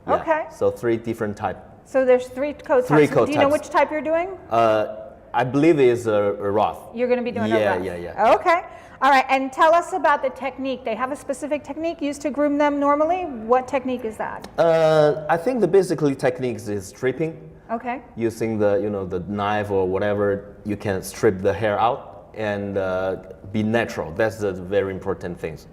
Yeah. Okay. So 3 different types. So there's 3 coat types. 3 coat Do you know types. which type you're doing? I believe it's a rough. You're going to be doing a rough. Yeah. Okay. All right, and tell us about the technique. They have a specific technique used to groom them normally. What technique is that? I think the basically techniques is stripping. Okay. Using the knife or whatever, you can strip the hair out and be natural. That's the very important things.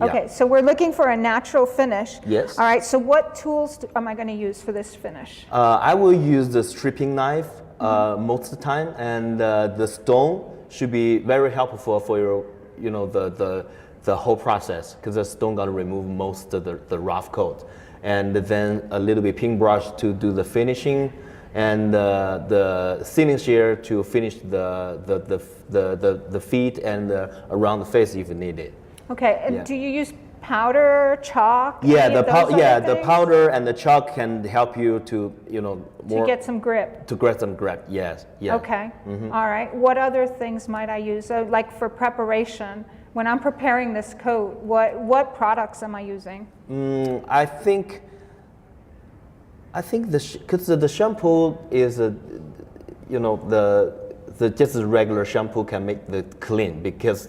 Okay, so we're looking for a natural finish. Yes. All right, so what tools am I going to use for this finish? I will use the stripping knife most of the time, and the stone should be very helpful for your, the whole process, because the stone gonna remove most of the rough coat, and then a little bit paintbrush to do the finishing, and the thinning shear to finish the feet and around the face if needed. Okay, and do you use powder, chalk? Yeah, any of those other the things? powder and the chalk can help you to more to get some grip. To get some grip, yes. Yeah. Okay. All right. What other things might I use? So, like for preparation, when I'm preparing this coat, what products am I using? I think because the shampoo is just a regular shampoo can make the clean because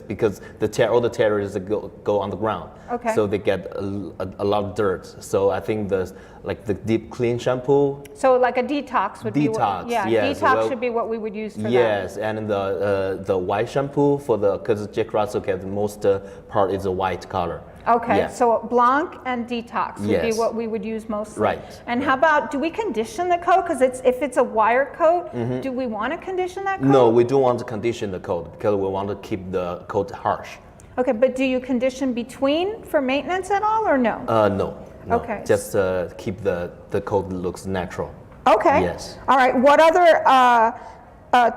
all the terriers go on the ground. Okay. So they get a lot of dirt. So I think the deep clean shampoo. So like a detox would be what, yes, detox should be what we would use for yes, that. and the white shampoo because Jack Russell the most part is a white color. Okay, yeah. so blanc and detox would be Yes. what we would use mostly. Right. And how about, do we condition the coat? Because if it's a wire coat, do we want to condition that coat? No, we don't want to condition the coat because we want to keep the coat harsh. Okay, but do you condition between for maintenance at all or no? No. Okay. Just keep the coat looks natural. Okay. Yes. All right. What other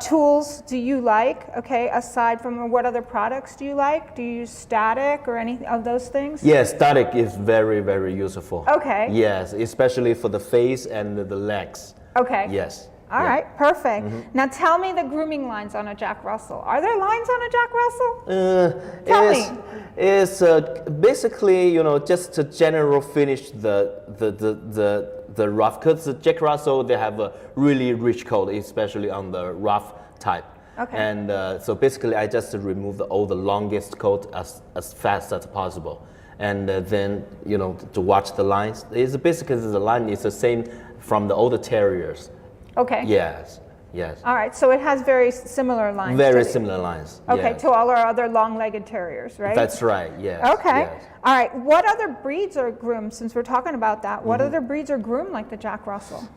tools do you like, okay, aside from what other products do you like? Do you use static or any of those things? Yes, static is very, very useful. Okay. Yes, especially for the face and the legs. Okay. Yes. All right, perfect. Now tell me the grooming lines on a Jack Russell. Are there lines on a Jack Russell? Tell me. It's basically, just to general finish the rough, because the Jack Russell, they have a really rich coat, especially on the rough type. Okay. And so basically I just remove all the longest coat as fast as possible. And then, to watch the lines. It's basically the line is the same from the older terriers. Okay. Yes, yes. All right, so it has very similar lines. Very similar lines. Okay, yes. to all our other long-legged terriers, right? That's right, yes. Okay. Yes. All right, what other breeds are groomed, since we're talking about that, what other breeds are groomed like the Jack Russell?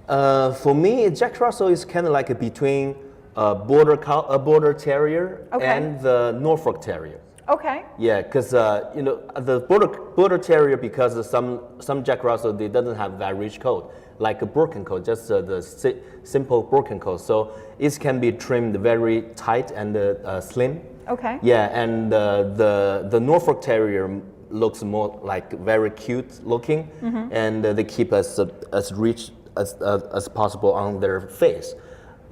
For me, Jack Russell is kind of like between a border terrier and the Norfolk terrier. Okay. Yeah, because the border terrier, because some Jack Russell, they doesn't have that rich coat, like a broken coat, just the simple broken coat. So it can be trimmed very tight and slim. Okay. Yeah, and the Norfolk terrier looks more like very cute looking, and they keep as rich as possible on their face.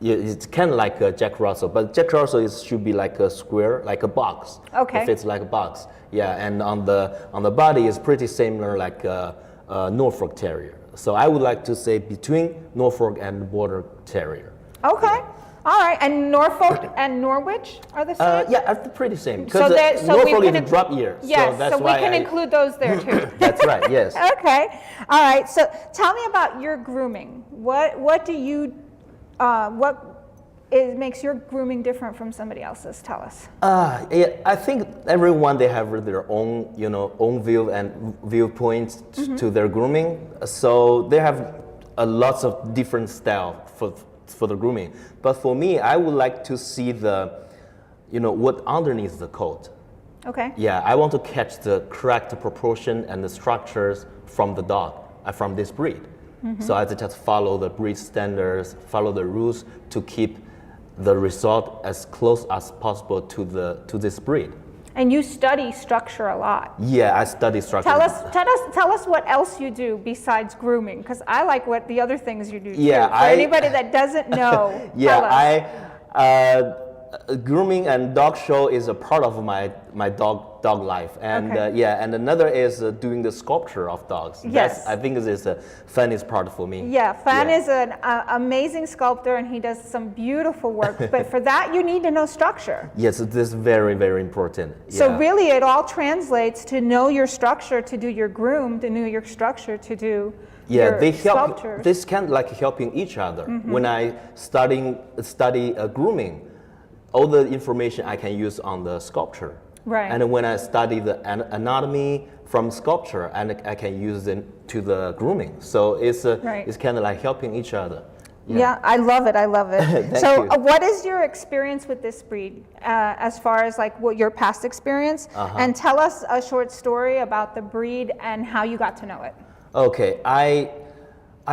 Yeah, it's kind of like a Jack Russell, but Jack Russell should be like a square, like a box. Okay. It fits like a box. Yeah, and on the body is pretty similar like a Norfolk Terrier. So I would like to say between Norfolk and Border Terrier. Okay. Yeah. All right, and Norfolk and Norwich are the same? Yeah, they're pretty same. So Norfolk is a drop ear. Yes, so we can include those there too. That's right, yes. Okay. All right, so tell me about your grooming. What do you, makes your grooming different from somebody else's? Tell us. Yeah, I think everyone, they have their own, own view and viewpoints to their grooming. So they have lots of different style for the grooming. But for me, I would like to see what underneath the coat. Okay. Yeah, I want to catch the correct proportion and the structures from the dog, from this breed. So I just follow the breed standards, follow the rules to keep the result as close as possible to this breed. And you study structure a lot. Yeah, I study structure. Tell us what else you do besides grooming, because I like what the other things you do too. Yeah, For anybody that doesn't know, yeah, tell us. Grooming and dog show is a part of my dog life, and Okay. and another is doing the sculpture of dogs. Yes. I think this is the funniest part for me. Yeah, Fan is an amazing sculptor, and he does some beautiful work. But for that, you need to know structure. Yes, this is very, very important. So really, it all translates to know your structure to do your groom, to know your structure to do your they help. sculptures. This kind of like helping each other. When I study grooming, all the information I can use on the sculpture. Right. And when I study the anatomy from sculpture, and I can use it to the grooming. So it's kind of like helping each other. Yeah, I love it. I love it. Thank So, you. what is your experience with this breed, as far as like what your past experience? And tell us a short story about the breed and how you got to know it. Okay, I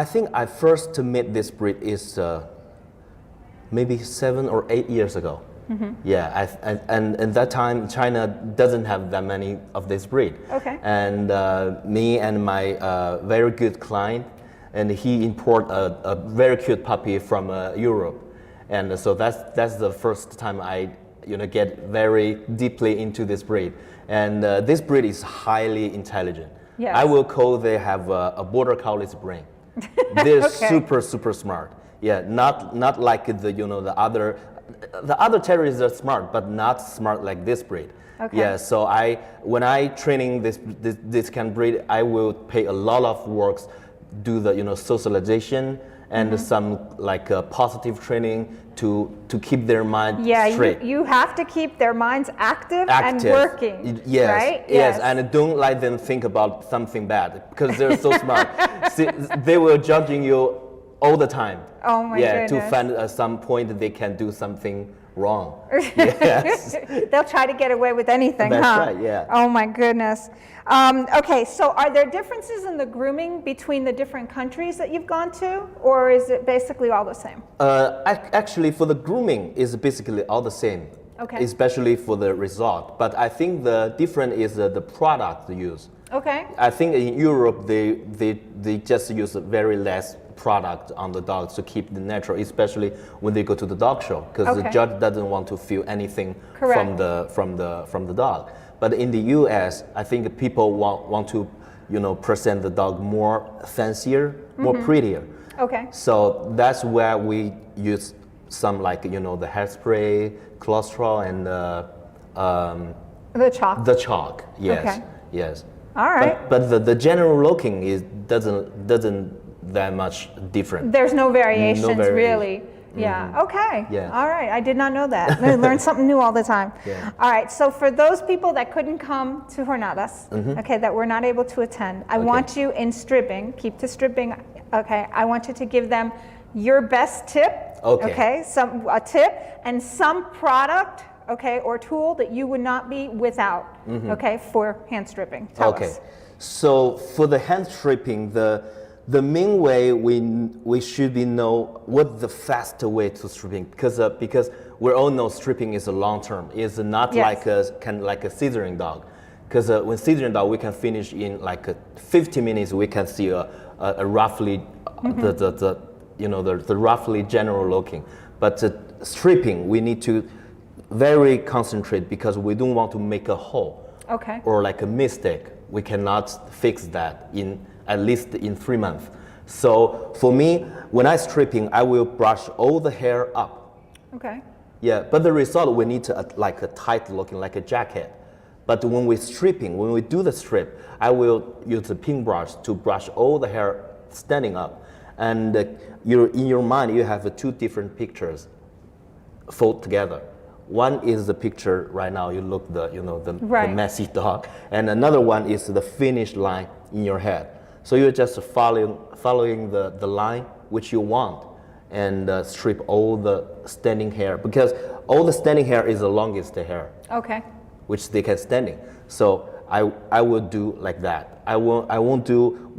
think I first met this breed is maybe 7 or 8 years ago. Yeah, and at that time China doesn't have that many of this breed. Okay. And me and my very good client, and he import a very cute puppy from Europe, and so that's the first time I get very deeply into this breed. And this breed is highly intelligent. Yes. I will call they have a border collie's brain. They're super smart. Yeah, not like the other terriers are smart, but not smart like this breed. Okay. Yeah, so when I training this kind of breed, I will pay a lot of works, do the socialization and some like positive training to keep their mind straight. Yeah, you have to keep their minds active and working. Yes, right? Yes, and don't let them think about something bad because they're so smart. See, they will judging you all the time. Oh my goodness. To find some point they can do something wrong. Yes. They'll try to get away with anything, That's huh? right, yeah. Oh my goodness. Okay, so are there differences in the grooming between the different countries that you've gone to, or is it basically all the same? Actually, for the grooming, is basically all the same. Okay. Especially for the result. But I think the difference is the product used. Okay. I think in Europe, they just use very less product on the dogs to keep the natural, especially when they go to the dog show, because the judge doesn't want to feel anything from the dog. But in the U.S., I think people want to, present the dog more fancier, more prettier. Okay. So that's where we use some the hairspray, cholesterol, and the chalk. The chalk, yes, Okay. yes. All right. But the general looking doesn't that much different. There's no variations, No variation. really. Yeah. Okay. Yeah. All right. I did not know that. I learn something new all the time. Yeah. All right. So for those people that couldn't come to Jornadas, okay, that were not able to attend, I want you in stripping. Keep to stripping. Okay. I want you to give them your best tip. Okay. A tip and some product. Okay, or tool that you would not be without. Okay, for hand stripping. Tell us. So for the hand stripping, the main way we should be know what the faster way to stripping, because we all know stripping is a long term. It's not like a scissoring dog, because when scissoring dog we can finish in 50 minutes. We can see a roughly the roughly general looking, but stripping we need to very concentrate, because we don't want to make a hole or a mistake. We cannot fix that at least in 3 months. So for me, when I stripping, I will brush all the hair up. Okay. Yeah, but the result we need to a tight looking, like a jacket. But when we do the strip, I will use a pin brush to brush all the hair standing up. And in your mind, you have two different pictures fold together. One is the picture right now. You look the messy dog, and another one is the finish line in your head. So you're just following the line which you want, and strip all the standing hair, because all the standing hair is the longest hair. Okay. Which they can standing. So I will do like that. I won't do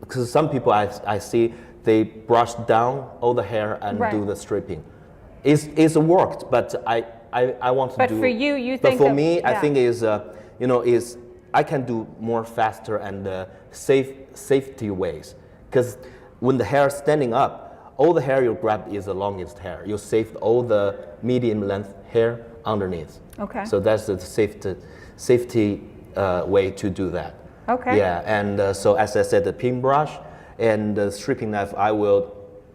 because some people I see they brush down all the hair and do the stripping. It's worked, but I want to do. But for you think. But for me, I think is I can do more faster and safety ways, because when the hair is standing up, all the hair you grab is the longest hair. You saved all the medium length hair underneath. Okay. So that's the safety way to do that. Okay. Yeah, and so as I said, the pin brush and the stripping knife,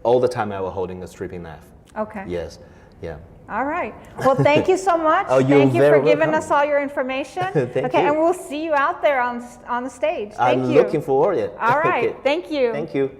all the time I will holding a stripping knife. Okay. Yes. Yeah. All right. Well, thank you so much. Thank you for giving us all your information. Thank you. And we'll see you out there on the stage. I'm looking forward to it. All right. Thank you. Thank you.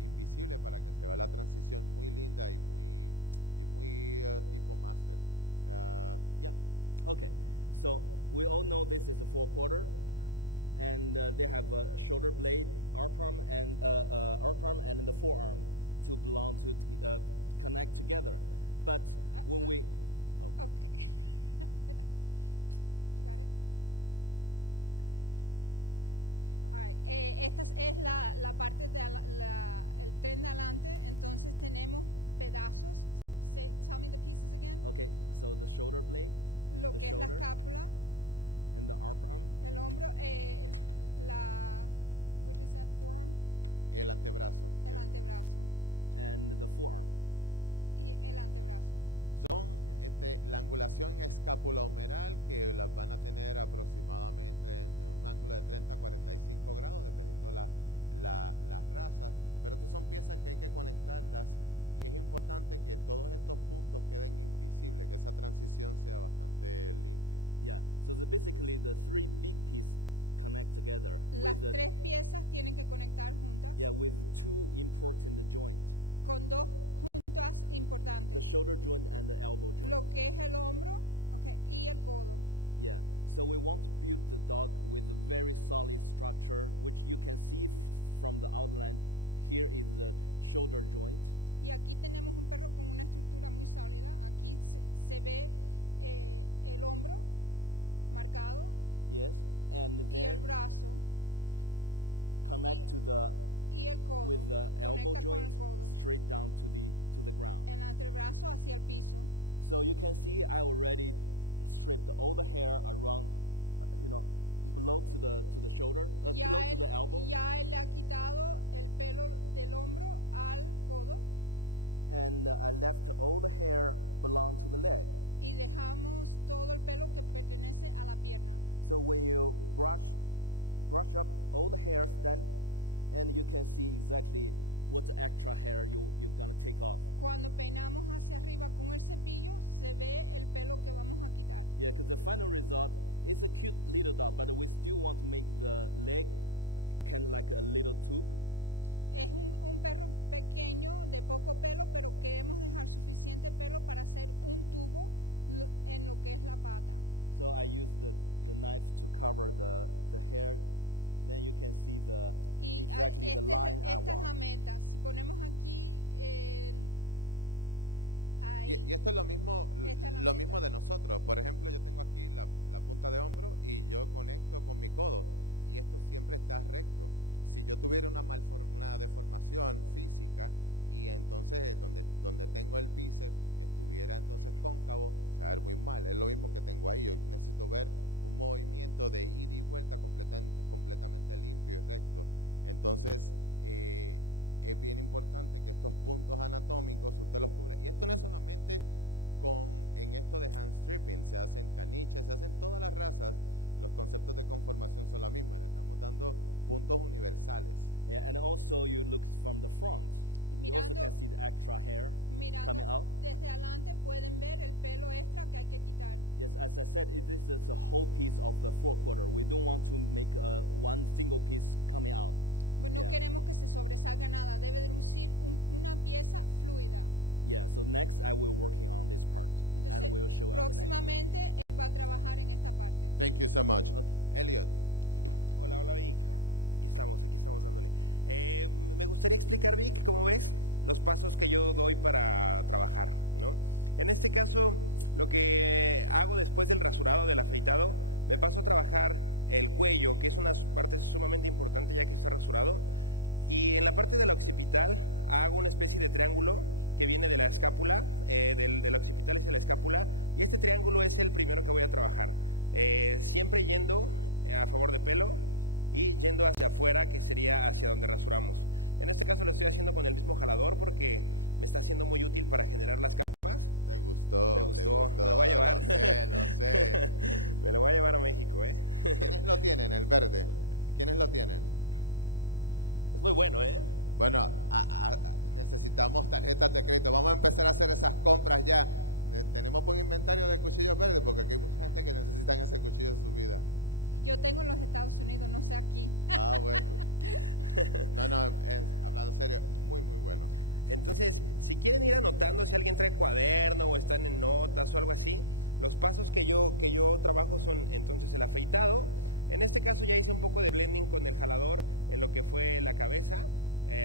invisible para que se vea la transición muy linda y muy tipo master. Yeah. Okay, so we all know this is a 4/4, and they have a shoulder blade, arm arm, and the forearm to belong to connect together. But when we Okay. You got it? Okay. All right. Esta es la parte de el tren de adelante. Entonces tenemos pedazos. Tell me the pieces again. Okay, so the shoulder blade, Lo the que es la shoulder, escápula, and the arm, el hombro, what is that, forearm? El antebrazo. El antebrazo and the forearm. y el antebrazo. Son la angulación escapulohumeral, que las van a tener aproximadamente en un ángulo de 30 a 45 grados, dependiendo las razas. Pero estas son piezas que hay que conectarlas, y es importante que todos estos puntos queden invisibles, que esa transición sea bastante limpia. Yeah, so basically the three big pieces connect together. Las with tres piezas tienen que conectar juntas with two important joints, con dos juntas the importantes. shoulder joint and the elbow joint. Lo que es el hombro, okay, y el codo. Yeah, so we want to build the dog with a very solid structure, which you can see from the outline. Here is the shoulder joint. Y aquí tenemos un perro con una estructura muy sólida. Aquí se ve el hombro marcado Yes, and y el then brazo connect to the y el codo. with the elbow Conecta con el joint codo. straight down to the ground. El antebrazo hacia el piso. So you can see I already stripped all the hair around, below to the shoulder, below to the elbow, Ya él le ha quitado el pelo del hombro al codo and I left all the hair belong to the leg. y dejamos todo el pelo que pertenece a la pierna. So when you brush up all the hairs, then, and you can see exactly what extra hair you're gonna take off. Cuando peinamos hacia arriba con el cepillo, se ve el pelo que vamos a quitar. Yeah, because the final result is a cute little dog, but we still want to make the leg kind of like a little tube. Es un perro pequeño, de poco pelo, pero queremos dejar suficiente pelo para hacer un tubo en lo que es la pata. So I use the knife to cover the hair. Then you can see exactly the line I esta es la want. meta. Si ponemos aquí Y esto es lo mismo, Esta es la lo meta. mismo de nosotros. Por ejemplo, yo tengo aquí la punta de hombro y yo conecto con mi codo, y esto siempre está recto. Si yo tuviera una deformación física y entonces donde tengo el bíceps estuviera entonces cóncavo, se va a ver muy mal. Es lo mismo que tengo ahí. Yo necesito ver un movimiento de ida y vuelta completamente limpio y recto. Entonces es bien importante que estos puntos anatómicos usted los cubra. Y esto no es solamente en esto de hand stripping, se hacen caniches, se hacen todas las razas. Los conceptos de conformación son la misma, le estamos dando puntos universales. Yeah, and also you look from the front. You also can see the extra hair coming out. Desde adelante pueden ver el pelo extra que hay que quitar. Yes, as I said, this is a whole piece of the 4/4. We don't want to make one single piece coming out. Pues no Yeah. queremos que se sobresalga nada, debe de lucir una pieza fluida. Yeah, so next I will working on this part, Entonces, and we'll show on the next one. próximamente él va a trabajar en esta parte. Thank you so much. Elliot. Hola Vic. Aquí estamos dándole. Me gustaría explicar, Vic, ¿cómo ves? Los pasos que yo doy para trabajar, ¿no? En este caso, lo que hago después del rasurado, del afeitado, me paso a trabajar el cuello, que es una parte sumamente importante ya que está rasurado. Y en la parte de la occipital hago una especie de triángulo que viene de la escápula, de la occipital hacia la escápula, y este triángulo es el primero que voy a trabajar. Siempre yendo a favor de pelo y yendo hacia afuera, que sería hacia donde rasuramos. En este caso lo estoy haciendo con el mismo jalador porque me está siendo muy útil para generar las capas. ¿Te gustó? Me gustó. Me lo voy a llevar. No sé. Me lo voy a llevar a México, ¿Quiénes lo tienen, el verde? ¿Quiénes lo tienen? Es muy bueno, Bueno, necesitamos tarjetas de crédito. Vamos a empezar a hacer esas compras ya. Tenemos buen inventario de cuchillos verdes porque aquí hay mucha gente que necesitan ese cuchillo en su vida. Yo tengo en los Estados Unidos, no sé aquí. Ah, bueno. No, hablando serio, muy, muy bueno. Entonces, si quieren ir anotando, si alguien trae cuaderno o están en notas o algo así, los pasos que yo trabajo son entonces el afeitado. En este caso ya hice un poco de blending con el jalador en lo que fue la cabeza,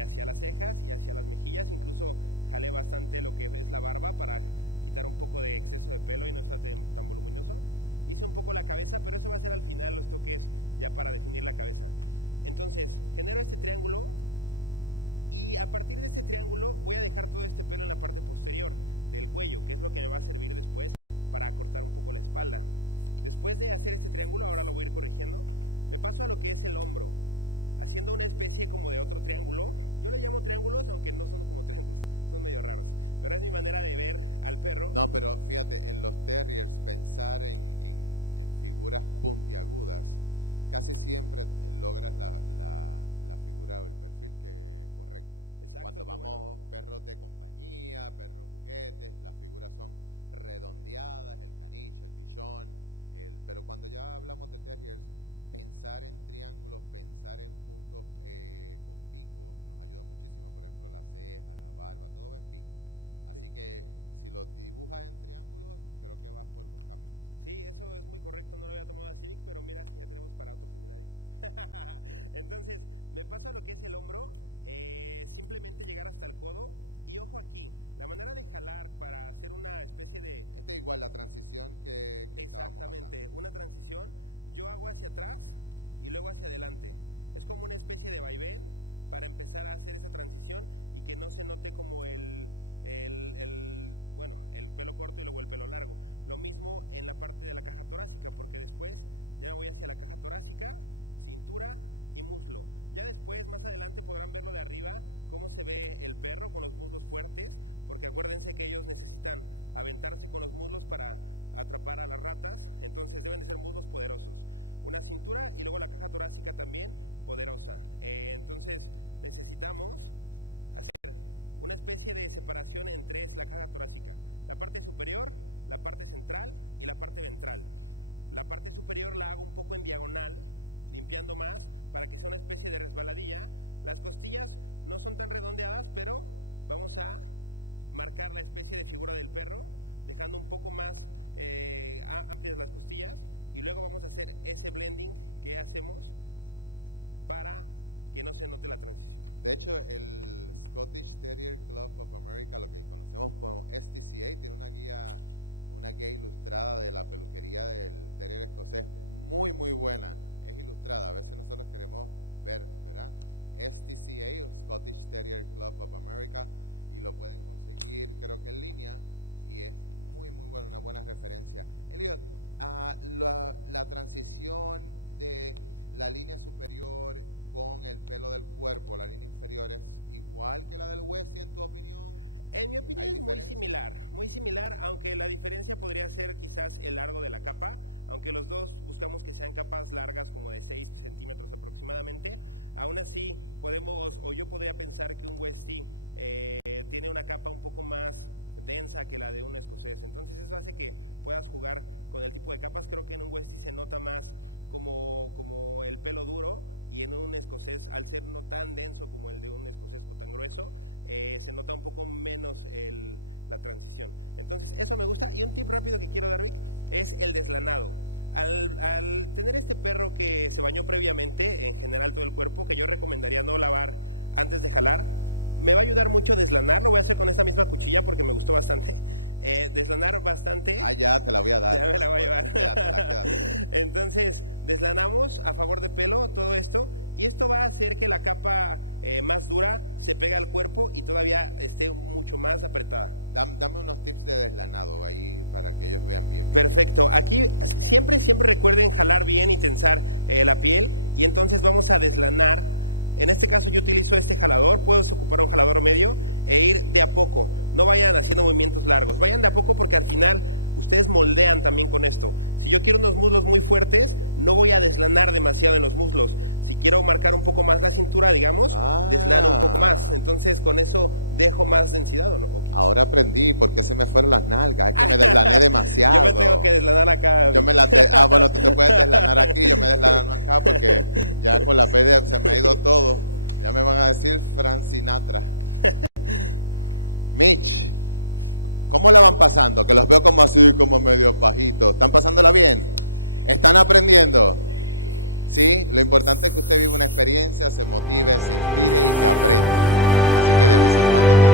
hacia las cejas y hacia las mejillas. Incluso jalé bastante lo que es la barba para quitar un poco de exceso de pelo y no estar tan voluminoso. Hice un poco la cabeza, pero eso va a ser al final los toques ya para definir la cabeza. Entonces, genero este triángulo y a partir de este triángulo voy a dejar todo este pelo en la parte posterior del cuello, que es lo que me va a servir después para cortar un poco la espalda. Después de hacer este triángulo, ahora lo voy a ir corrigiendo, me paso a lo que es el hombro, haciendo una especie como de otro triángulo. Yo le llamo triángulos, aunque no son como triángulos, son medio raros, pero es mi manera de ver al perro. No, pero fíjate, en los terriers pensar en figuras puntiagudas, casi siempre logras la figura o el perfil correcto. Exacto, cuando vamos perros de compañía, perros juguetes, las figuras son redondeadas, el caniche, el bichón, pero cuando ya hablamos de terriers, pensar en triángulos, pensar en puntos con pico nos ayuda muchísimo. Por ejemplo, la ceja, la barba, todo va en pico. Así que si lo dibujas en triángulos, creo que vas por buen camino. Sí, eso es muy correcto, no lo había tomado a Civic, pero mira, ya tenemos para otro seminario. Entonces, me paso a lo que es el hombro, simplemente llegar hasta el codo. Y ojo aquí, la manera de jalar para hacer una especie de... Igual la transición que exactamente, una transición, yo hago hacia atrás y luego hacia adelante. Es como una especie de vaivén para empezar a hacer esa transición y que no se note como el pelo corto y luego el pelo largo. Lo mismo en la parte de la caja torácica, porque después ya me voy hacia la caja torácica, cintura y muslo. Ya después, más adelante, podrán verlo de arriba, cómo se ve el perro con los muslos fuertes, porque acuérdense que ellos necesitan aventarse con los muslos para atrapar a las ratas, entonces deben de ser muslos poderosos. Una cintura y luego la caja torácica también poderosa. Entonces necesitamos hacer una especie de separación en tres la caja torácica: la parte superior, la parte central y la parte ventral. La parte superior la hago un poco en diagonal, limpiando más para que sea una especie de resbaladilla. Las costillas no son tan redondeadas, pero vamos a marcar la especie de figura del perro, dejando un poco más amplias las costillas, y luego vamos a hacer ese blending que hacemos para que no se note la transición. De hecho, el Scottish Terrier Club of America, lo que conocemos como STCA, tiene una guía ilustrada de la peluquería del terrier escocés, muy muy buena. Es ilustrada, a veces nosotros queremos ver, ¿verdad? STCA, Scottish Terrier Club of America, y lo pueden conseguir creo que en línea, y es muy muy bueno, una buena referencia. Elliot, la transición de la línea superior con el pelo del cuerpo, la línea inferior, ¿es igual que la del Westie en tu opinión? En mi opinión es muy similar, aunque la diferencia podría ser quizás el largo de la capa, aunque los dos buscamos que sean capas largas como de 6 centímetros aproximadamente. Aún así podemos, o yo podría pensar que un Westie tiene una capa un poco más densa que la de un escocés, entonces eso hace que puedas jugar con el tipo de capas. Creo que en un Westie se nota más como el pelo duro, y en un escocés, al ser no tan denso como el de un escocés o tan grueso, se nota un poco menos la transición. Entonces eso me gusta. Y un tip rápido que quiero dar, Vic, es el deslanado. Al tener este perro que se bañó previamente, en general todo el cuerpo, que yo recomendaría no lavar antes de jalar, me va a ayudar mucho deslanar. Lo voy a hacer con esta misma cuchilla porque me gustó bastante. Deslanar bastante. Ya te la voy a dar. Ya me la voy a llevar. Quédate. Entonces deslanamos a favor de pelo todo esto, y esto va a hacer que la capa más dura se pegue al cuerpo y todavía esté mucho más apretada. Dame unos tips de deslanado ahí para que ellos vean bien. Perfecto. Aquí siempre recuerden jalar bien y tensar la piel, y entonces vamos a deslanar. En este caso yo utilizo este jalador, puedes ocupar un jalador medio e ir de a poco. no vayan haciendo movimientos largos, vayan de a poco porque al final ustedes moldean también con esto. Si yo quiero unos muslos muy fuertes, no voy a deslanar demasiado en los muslos. Si quiero marcar un poco más la cintura, digamos, deslano un poco más. Entonces con eso dejo más densidad o no. Ahora aprendí por qué se me fueron las nalgas, es que me deslané demasiado. Yo me tengo que deslanar acá. Bueno, tú te puedes deslanar aquí, yo me deslano acá porque ya con la pérdida se me ha ido todo. Ya me van a decir Frank Sinatra. Mich, ¿cómo la van pasando? Que los veo como así, como medio pajitos. ¿Están pasándola bien? ¿Están aprendiendo? Sí, lo importante es que usted viva una experiencia, se motive, se inspire y que aprenda. Así que de vez en cuando tiene.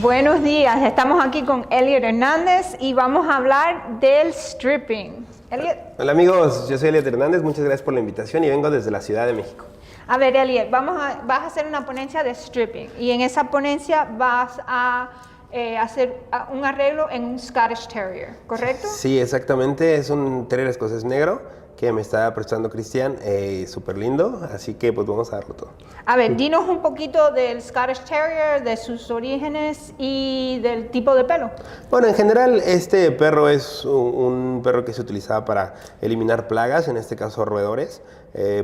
Buenos días, estamos aquí con Elliot Hernández y vamos a hablar del stripping. Elliot. Hola amigos, yo soy Elliot Hernández, muchas gracias por la invitación y vengo desde la Ciudad de México. A ver, Elliot, vas a hacer una ponencia de stripping y en esa ponencia vas a hacer un arreglo en un Scottish Terrier, ¿correcto? Sí, exactamente, es un terrier escocés negro que me está prestando Cristian, súper lindo, así que pues vamos a darlo todo. A ver, dinos un poquito del Scottish Terrier, de sus orígenes y del tipo de pelo. Bueno, en general este perro es un perro que se utilizaba para eliminar plagas, en este caso roedores.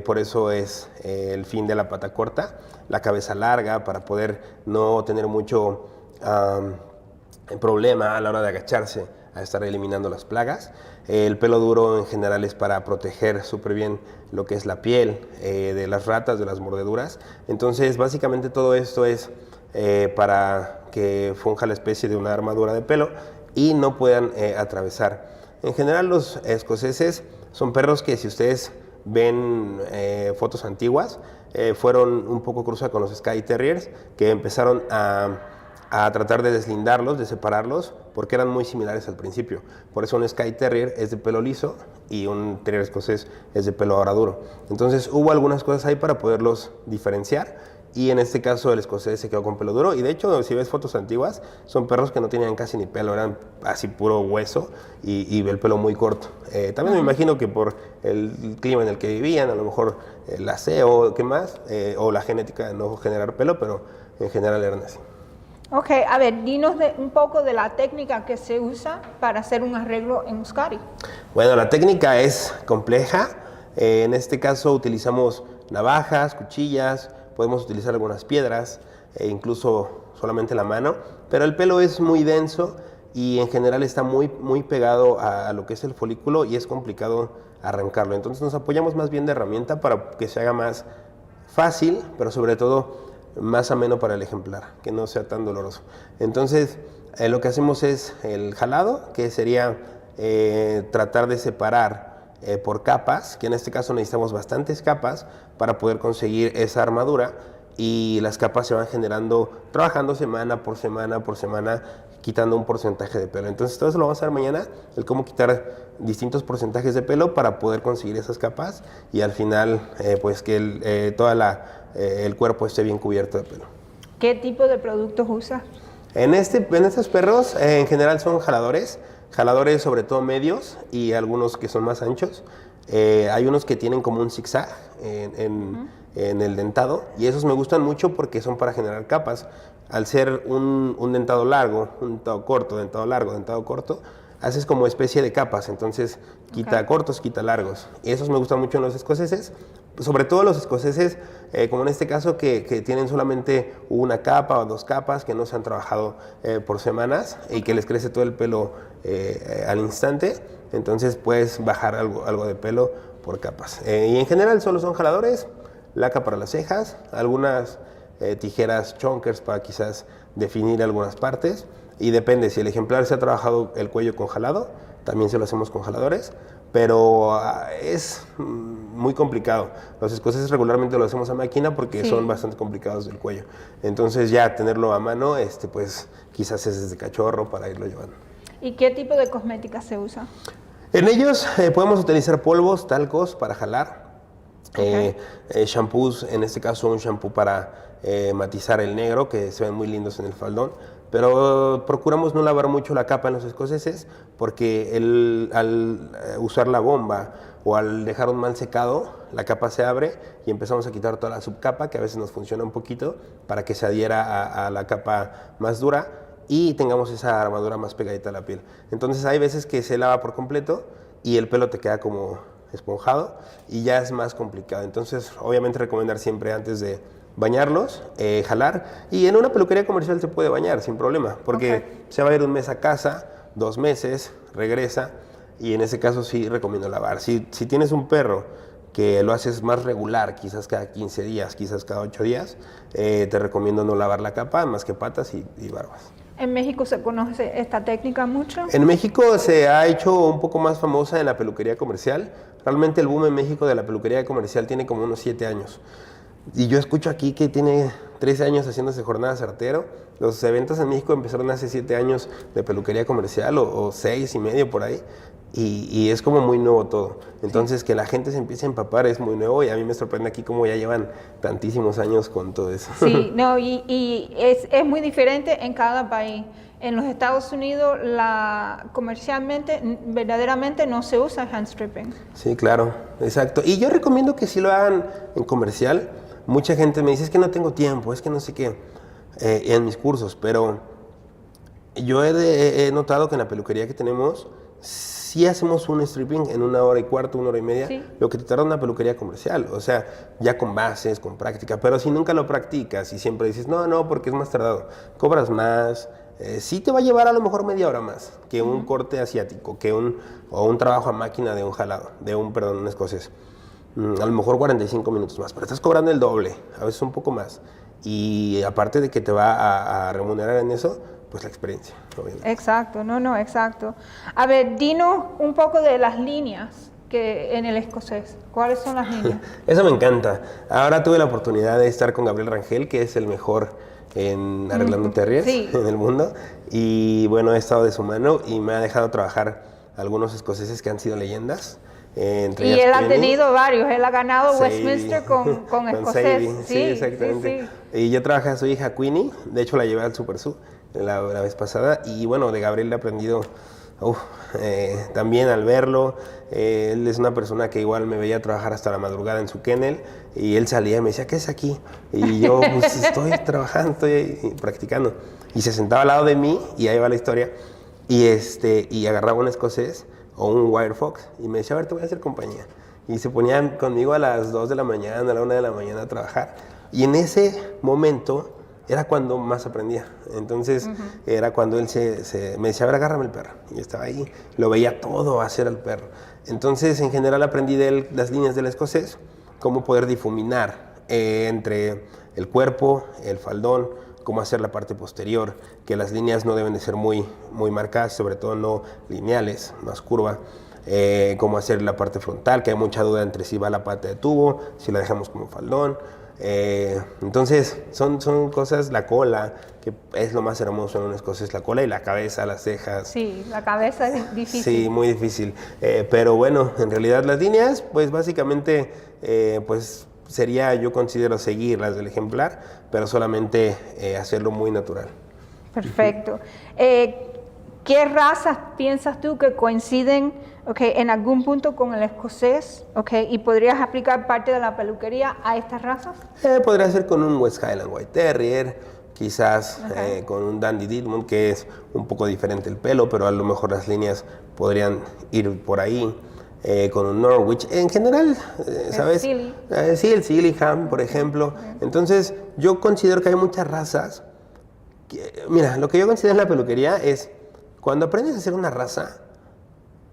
Por eso es el fin de la pata corta, la cabeza larga para poder no tener mucho problema a la hora de agacharse a estar eliminando las plagas. El pelo duro en general es para proteger súper bien lo que es la piel de las ratas, de las mordeduras. Entonces básicamente todo esto es para que funja la especie de una armadura de pelo y no puedan atravesar. En general los escoceses son perros que si ustedes ven fotos antiguas, fueron un poco cruza con los Skye Terriers, que empezaron a tratar de deslindarlos, de separarlos, porque eran muy similares al principio. Por eso un Skye Terrier es de pelo liso y un Terrier escocés es de pelo ahora duro. Entonces hubo algunas cosas ahí para poderlos diferenciar. Y en este caso el escocés se quedó con pelo duro. Y de hecho, si ves fotos antiguas, son perros que no tenían casi ni pelo, eran así puro hueso y el pelo muy corto. También me imagino que por el clima en el que vivían, a lo mejor el aseo, ¿qué más? O la genética de no generar pelo, pero en general eran así. Ok, a ver, dinos un poco de la técnica que se usa para hacer un arreglo en un Scotty. Bueno, la técnica es compleja. En este caso utilizamos navajas, cuchillas, podemos utilizar algunas piedras, incluso solamente la mano, pero el pelo es muy denso y en general está muy pegado a lo que es el folículo y es complicado arrancarlo. Entonces nos apoyamos más bien de herramienta para que se haga más fácil, pero sobre todo más ameno para el ejemplar, que no sea tan doloroso. Entonces lo que hacemos es el jalado, que sería tratar de separar por capas, que en este caso necesitamos bastantes capas para poder conseguir esa armadura, y las capas se van generando trabajando semana por semana, quitando un porcentaje de pelo. Entonces todo eso lo vamos a ver mañana, el cómo quitar distintos porcentajes de pelo para poder conseguir esas capas y al final pues que el cuerpo esté bien cubierto de pelo. ¿Qué tipo de productos usas? En estos perros en general son jaladores sobre todo medios y algunos que son más anchos. Hay unos que tienen como un zigzag en el dentado y esos me gustan mucho porque son para generar capas. Al ser un dentado largo, un dentado corto, dentado largo, dentado corto, haces como especie de capas, entonces quita cortos, quita largos. Y esos me gustan mucho en los escoceses, sobre todo los escoceses, como en este caso, que tienen solamente una capa o dos capas, que no se han trabajado por semanas y que les crece todo el pelo al instante, entonces puedes bajar algo de pelo por capas. Y en general solo son jaladores, laca para las cejas, algunas tijeras chonkers para quizás definir algunas partes, y depende, si el ejemplar se ha trabajado el cuello con jalado, también se lo hacemos con jaladores, pero es muy complicado. Los escoceses regularmente lo hacemos a máquina porque son bastante complicados del cuello. Entonces ya tenerlo a mano, pues quizás es desde cachorro para irlo llevando. ¿Y qué tipo de cosmética se usa? En ellos podemos utilizar polvos, talcos para jalar, shampoos, en este caso un shampoo para matizar el negro, que se ven muy lindos en el faldón, pero procuramos no lavar mucho la capa en los escoceses porque al usar la bomba o al dejar un mal secado, la capa se abre y empezamos a quitar toda la subcapa, que a veces nos funciona un poquito, para que se adhiera a la capa más dura y tengamos esa armadura más pegadita a la piel. Entonces hay veces que se lava por completo y el pelo te queda como esponjado y ya es más complicado. Entonces, obviamente recomendar siempre antes de bañarlos, jalar, y en una peluquería comercial se puede bañar sin problema, porque se va a ir un mes a casa, 2 meses, regresa, y en ese caso sí recomiendo lavar. Si tienes un perro que lo haces más regular, quizás cada 15 días, quizás cada 8 días, te recomiendo no lavar la capa, más que patas y barbas. ¿En México se conoce esta técnica mucho? En México se ha hecho un poco más famosa en la peluquería comercial. Realmente el boom en México de la peluquería comercial tiene como unos 7 años. Y yo escucho aquí que tiene 13 años haciéndose Jornadas ARTERO. Los eventos en México empezaron hace 7 años de peluquería comercial o 6 y medio por ahí. Y es como muy nuevo todo. Entonces, que la gente se empiece a empapar es muy nuevo y a mí me sorprende aquí cómo ya llevan tantísimos años con todo eso. Sí, no, y es muy diferente en cada país. En los Estados Unidos, comercialmente, verdaderamente no se usa hand stripping. Sí, claro, exacto. Y yo recomiendo que sí lo hagan en comercial. Mucha gente me dice, es que no tengo tiempo, es que no sé qué, en mis cursos. Pero yo he notado que en la peluquería que tenemos, sí hacemos un stripping en 1 hora y cuarto, 1 hora y media, sí, lo que te tarda una peluquería comercial, o sea, ya con bases, con práctica, pero si nunca lo practicas y siempre dices, no, porque es más tardado, cobras más, sí te va a llevar a lo mejor media hora más que un corte asiático, o un trabajo a máquina de un escocés, a lo mejor 45 minutos más, pero estás cobrando el doble, a veces un poco más, y aparte de que te va a remunerar en eso, pues la experiencia, obviamente. Exacto, exacto. A ver, dinos un poco de las líneas que en el escocés. ¿Cuáles son las líneas? Eso me encanta. Ahora tuve la oportunidad de estar con Gabriel Rangel, que es el mejor en arreglando terriers en el mundo. Y bueno, he estado de su mano y me ha dejado trabajar algunos escoceses que han sido leyendas. Y él ha tenido varios. Él ha ganado Westminster con escocés. Sí, exactamente. Sí. Y yo trabajé a su hija Queenie. De hecho, la llevé al Super Zoo la vez pasada, y bueno, de Gabriel he aprendido también al verlo. Él es una persona que igual me veía trabajar hasta la madrugada en su kennel, y él salía y me decía, ¿qué es aquí? Y yo, pues estoy trabajando, estoy practicando. Y se sentaba al lado de mí, y ahí va la historia, y agarraba un escocés o un wire fox, y me decía, a ver, te voy a hacer compañía. Y se ponían conmigo a las 2 de la mañana, a la 1 de la mañana a trabajar. Y en ese momento era cuando más aprendía. Entonces, era cuando él me decía, a ver, agárrame el perro. Y yo estaba ahí, lo veía todo hacer al perro. Entonces, en general, aprendí de él las líneas del escocés, cómo poder difuminar entre el cuerpo, el faldón, cómo hacer la parte posterior, que las líneas no deben de ser muy, muy marcadas, sobre todo no lineales, más curva. Cómo hacer la parte frontal, que hay mucha duda entre si va la pata de tubo, si la dejamos como faldón. Entonces son cosas, la cola, que es lo más hermoso en un escocés, la cola y la cabeza, las cejas. Sí, la cabeza es difícil. Sí, muy difícil. Pero bueno, en realidad las líneas, pues básicamente, pues sería, yo considero, seguir las del ejemplar, pero solamente hacerlo muy natural. Perfecto. ¿Qué razas piensas tú que coinciden en algún punto con el escocés? ¿Y podrías aplicar parte de la peluquería a estas razas? Podría ser con un West Highland White Terrier, quizás con un Dandy Ditmond, que es un poco diferente el pelo, pero a lo mejor las líneas podrían ir por ahí. Con un Norwich. En general, ¿sabes? Sí, el Sillingham, por ejemplo. Entonces, yo considero que hay muchas razas. Mira, lo que yo considero en la peluquería es, cuando aprendes a hacer una raza,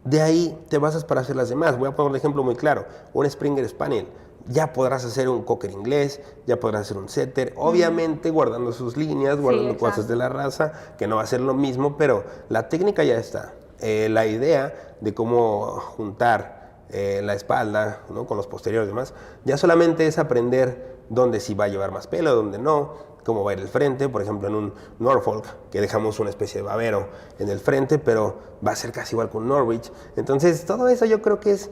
de ahí te basas para hacer las demás. Voy a poner un ejemplo muy claro. Un Springer Spaniel. Ya podrás hacer un Cocker inglés, ya podrás hacer un Setter, obviamente guardando sus líneas, guardando cosas de la raza, que no va a ser lo mismo, pero la técnica ya está. La idea de cómo juntar la espalda, ¿no?, con los posteriores y demás, ya solamente es aprender dónde sí va a llevar más pelo, dónde no, cómo va a ir el frente. Por ejemplo, en un Norfolk, que dejamos una especie de babero en el frente, pero va a ser casi igual con un Norwich. Entonces, todo eso yo creo que es,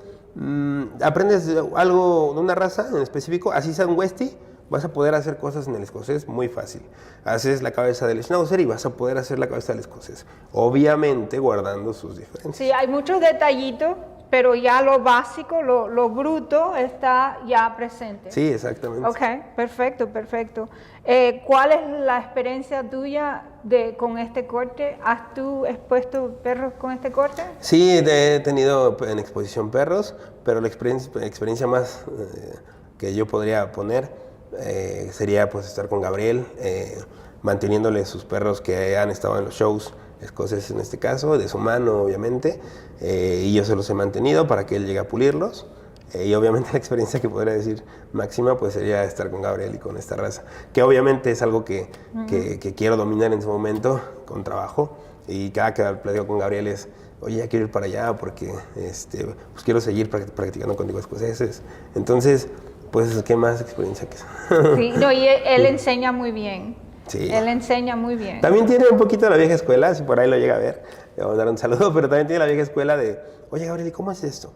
aprendes algo de una raza en específico, así sea un Westie, vas a poder hacer cosas en el escocés muy fácil. Haces la cabeza del schnauzer y vas a poder hacer la cabeza del escocés, obviamente guardando sus diferencias. Sí, hay muchos detallitos, pero ya lo básico, lo bruto está ya presente. Sí, exactamente. Ok, perfecto, perfecto. ¿Cuál es la experiencia tuya con este corte? ¿Has tú expuesto perros con este corte? Sí, he tenido en exposición perros, pero la experiencia más que yo podría poner sería pues estar con Gabriel, manteniéndole sus perros que han estado en los shows escoceses en este caso, de su mano obviamente, y yo se los he mantenido para que él llegue a pulirlos. Y obviamente la experiencia que podría decir máxima pues sería estar con Gabriel y con esta raza, que obviamente es algo que quiero dominar en su momento con trabajo, y cada que platico con Gabriel es, oye, ya quiero ir para allá porque pues quiero seguir practicando contigo escoceses. Entonces, pues, ¿qué más experiencia que eso? Sí, no, y él enseña muy bien. Sí. Él enseña muy bien. También tiene un poquito de la vieja escuela, si por ahí lo llega a ver, le vamos a dar un saludo, pero también tiene la vieja escuela de, oye, Gabriel, ¿y cómo es esto?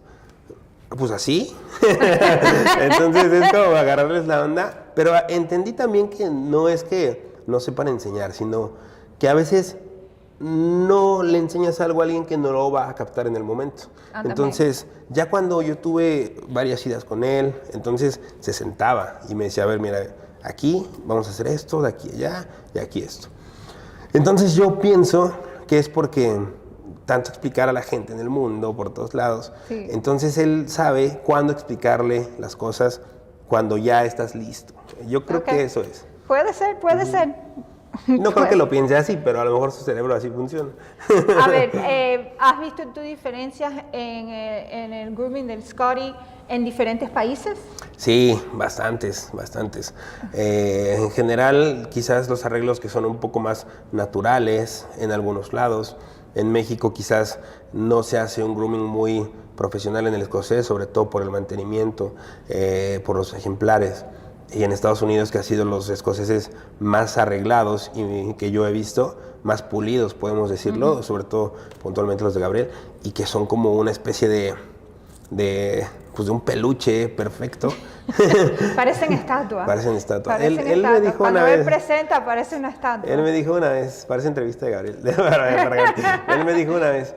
Pues así. Entonces es como agarrarles la onda. Pero entendí también que no es que no sepan enseñar, sino que a veces no le enseñas algo a alguien que no lo va a captar en el momento. Entonces, ya cuando yo tuve varias ideas con él, entonces se sentaba y me decía, a ver, mira, aquí vamos a hacer esto, de aquí a allá, y aquí esto. Entonces yo pienso que es porque tanto explicar a la gente en el mundo, por todos lados, sí. Entonces él sabe cuándo explicarle las cosas cuando ya estás listo. Yo creo que eso es. Puede ser, puede ser. No creo que lo piense así, pero a lo mejor su cerebro así funciona. A ver, ¿has visto tú diferencias en el grooming del Scotty en diferentes países? Sí, bastantes, bastantes. En general, quizás los arreglos que son un poco más naturales en algunos lados. En México quizás no se hace un grooming muy profesional en el escocés, sobre todo por el mantenimiento, por los ejemplares. Y en Estados Unidos, que ha sido los escoceses más arreglados y que yo he visto, más pulidos, podemos decirlo, sobre todo puntualmente los de Gabriel, y que son como una especie de un peluche perfecto. Parecen estatuas. Parecen estatuas. Él me dijo cuando una vez, él presenta, parece una estatua. Él me dijo una vez, parece entrevista de Gabriel. Él me dijo una vez,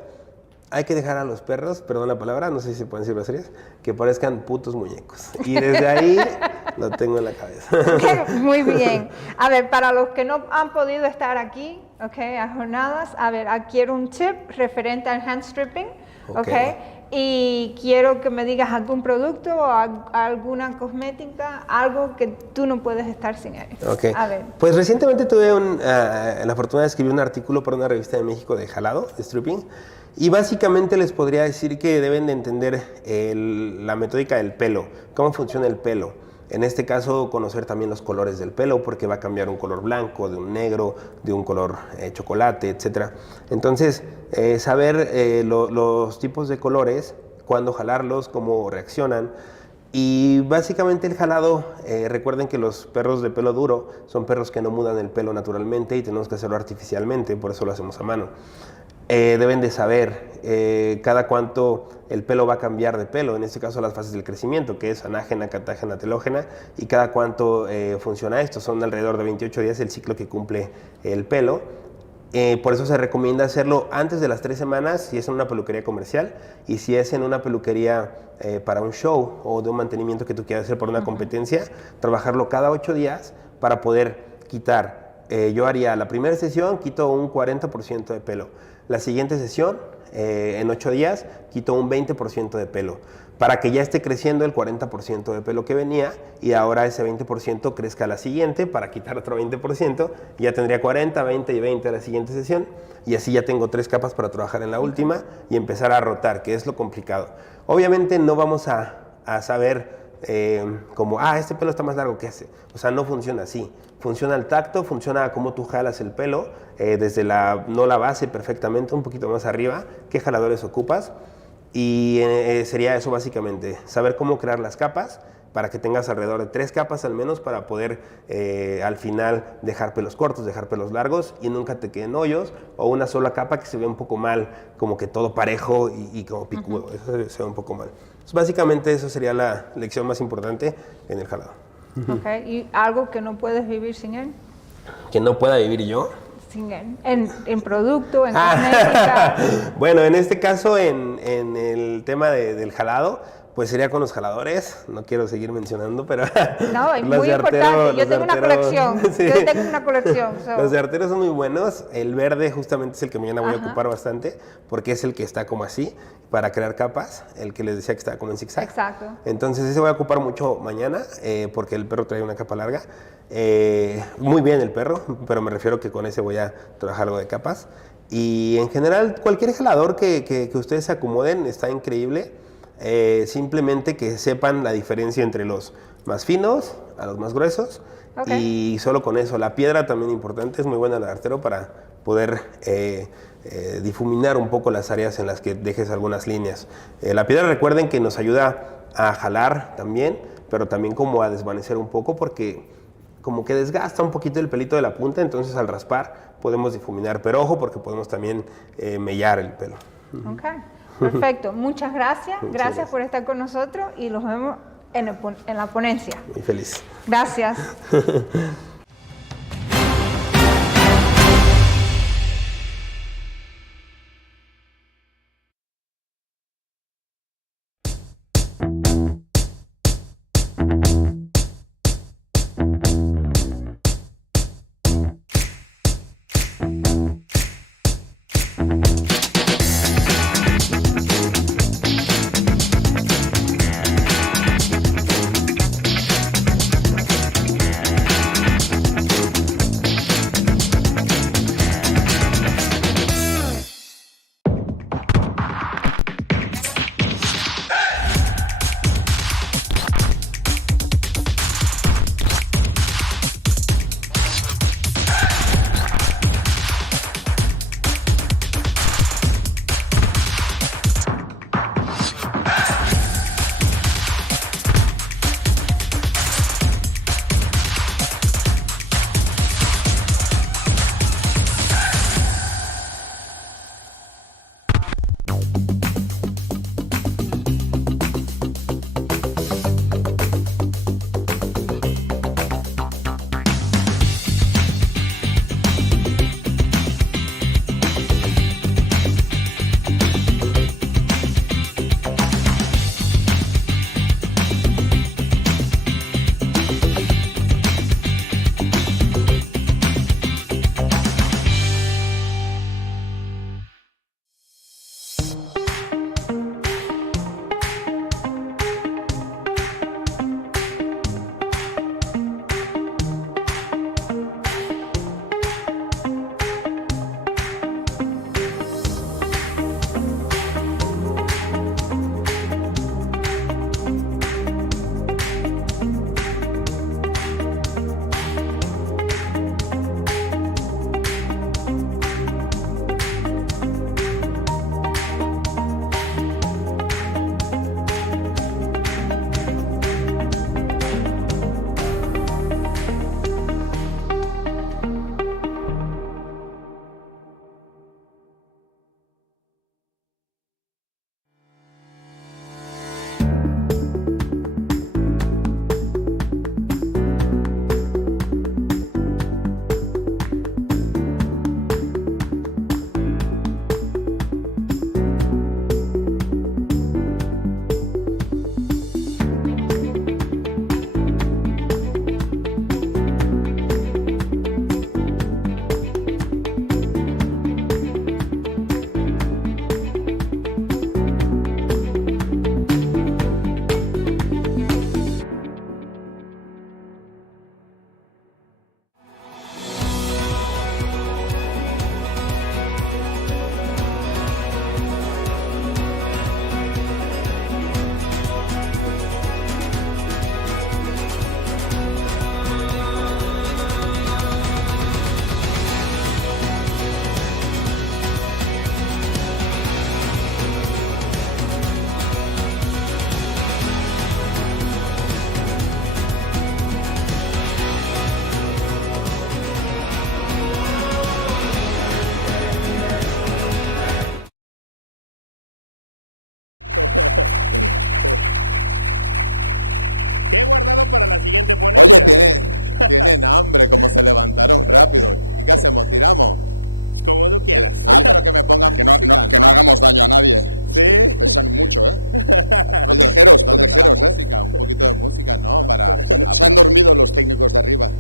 hay que dejar a los perros, perdón la palabra, no sé si se pueden decir groserías, que parezcan putos muñecos. Y desde ahí lo tengo en la cabeza. Muy bien. A ver, para los que no han podido estar aquí, a jornadas, a ver, quiero un tip referente al hand stripping, y quiero que me digas algún producto o alguna cosmética, algo que tú no puedes estar sin él. A ver. Pues recientemente tuve la fortuna de escribir un artículo para una revista de México de jalado, de stripping, y básicamente les podría decir que deben de entender la metódica del pelo, cómo funciona el pelo. En este caso, conocer también los colores del pelo, porque va a cambiar un color blanco, de un negro, de un color chocolate, etc. Entonces, saber los tipos de colores, cuándo jalarlos, cómo reaccionan. Y básicamente el jalado, recuerden que los perros de pelo duro son perros que no mudan el pelo naturalmente y tenemos que hacerlo artificialmente, por eso lo hacemos a mano. Deben de saber cada cuánto el pelo va a cambiar de pelo, en este caso las fases del crecimiento, que es anágena, catágena, telógena, y cada cuánto funciona esto. Son alrededor de 28 días el ciclo que cumple el pelo. Por eso se recomienda hacerlo antes de las 3 semanas si es en una peluquería comercial, y si es en una peluquería para un show o de un mantenimiento que tú quieras hacer por una competencia, trabajarlo cada 8 días para poder quitar. Yo haría la primera sesión, quito un 40% de pelo. La siguiente sesión, en 8 días, quito un 20% de pelo, para que ya esté creciendo el 40% de pelo que venía, y ahora ese 20% crezca a la siguiente para quitar otro 20%, y ya tendría 40, 20 y 20 a la siguiente sesión, y así ya tengo 3 capas para trabajar en la última y empezar a rotar, que es lo complicado. Obviamente no vamos a saber como, este pelo está más largo que ese. O sea, no funciona así. Funciona al tacto, funciona a cómo tú jalas el pelo, desde no la base perfectamente, un poquito más arriba, qué jaladores ocupas. Y sería eso básicamente, saber cómo crear las capas para que tengas alrededor de 3 capas al menos para poder al final dejar pelos cortos, dejar pelos largos y nunca te queden hoyos, o una sola capa que se ve un poco mal, como que todo parejo y como picudo. Eso se ve un poco mal. Entonces, básicamente eso sería la lección más importante en el jalado. Okay. ¿Y algo que no puedes vivir sin él? ¿Que no pueda vivir yo? Sin él. En producto, en cosmética. Bueno, en este caso, en el tema del jalado, pues sería con los jaladores. No quiero seguir mencionando, pero... No, es muy importante. Yo tengo una colección. Sí. Yo tengo una colección. Los de Artero son muy buenos. El verde justamente es el que mañana voy a ocupar bastante, porque es el que está como así, para crear capas. El que les decía que está como en zigzag. Exacto. Entonces ese voy a ocupar mucho mañana, porque el perro trae una capa larga. Muy bien el perro, pero me refiero que con ese voy a trabajar algo de capas. Y en general, cualquier jalador que ustedes se acomoden está increíble. Simplemente que sepan la diferencia entre los más finos a los más gruesos. Okay. Y solo con eso. La piedra también importante, es muy buena la de Artero para poder difuminar un poco las áreas en las que dejes algunas líneas. La piedra, recuerden que nos ayuda a jalar también, pero también como a desvanecer un poco, porque como que desgasta un poquito el pelito de la punta, entonces al raspar podemos difuminar, pero ojo porque podemos también mellar el pelo. Okay. Perfecto, muchas gracias. Gracias por estar con nosotros y los vemos en la ponencia. Muy feliz. Gracias. ¿Qué he guardado para la siguiente ponencia? Oye, tienen hambre, como se levantaron rápido. ¿Y qué hacemos? ¿Tiramos? Como tú quieras. Pero que me pongan que no hagamos daño a nadie. Sí. Pesan mucho, ¿eh? Protegeros, música? Un poquito de música, ¿no? Se han dormido los técnicos de arriba.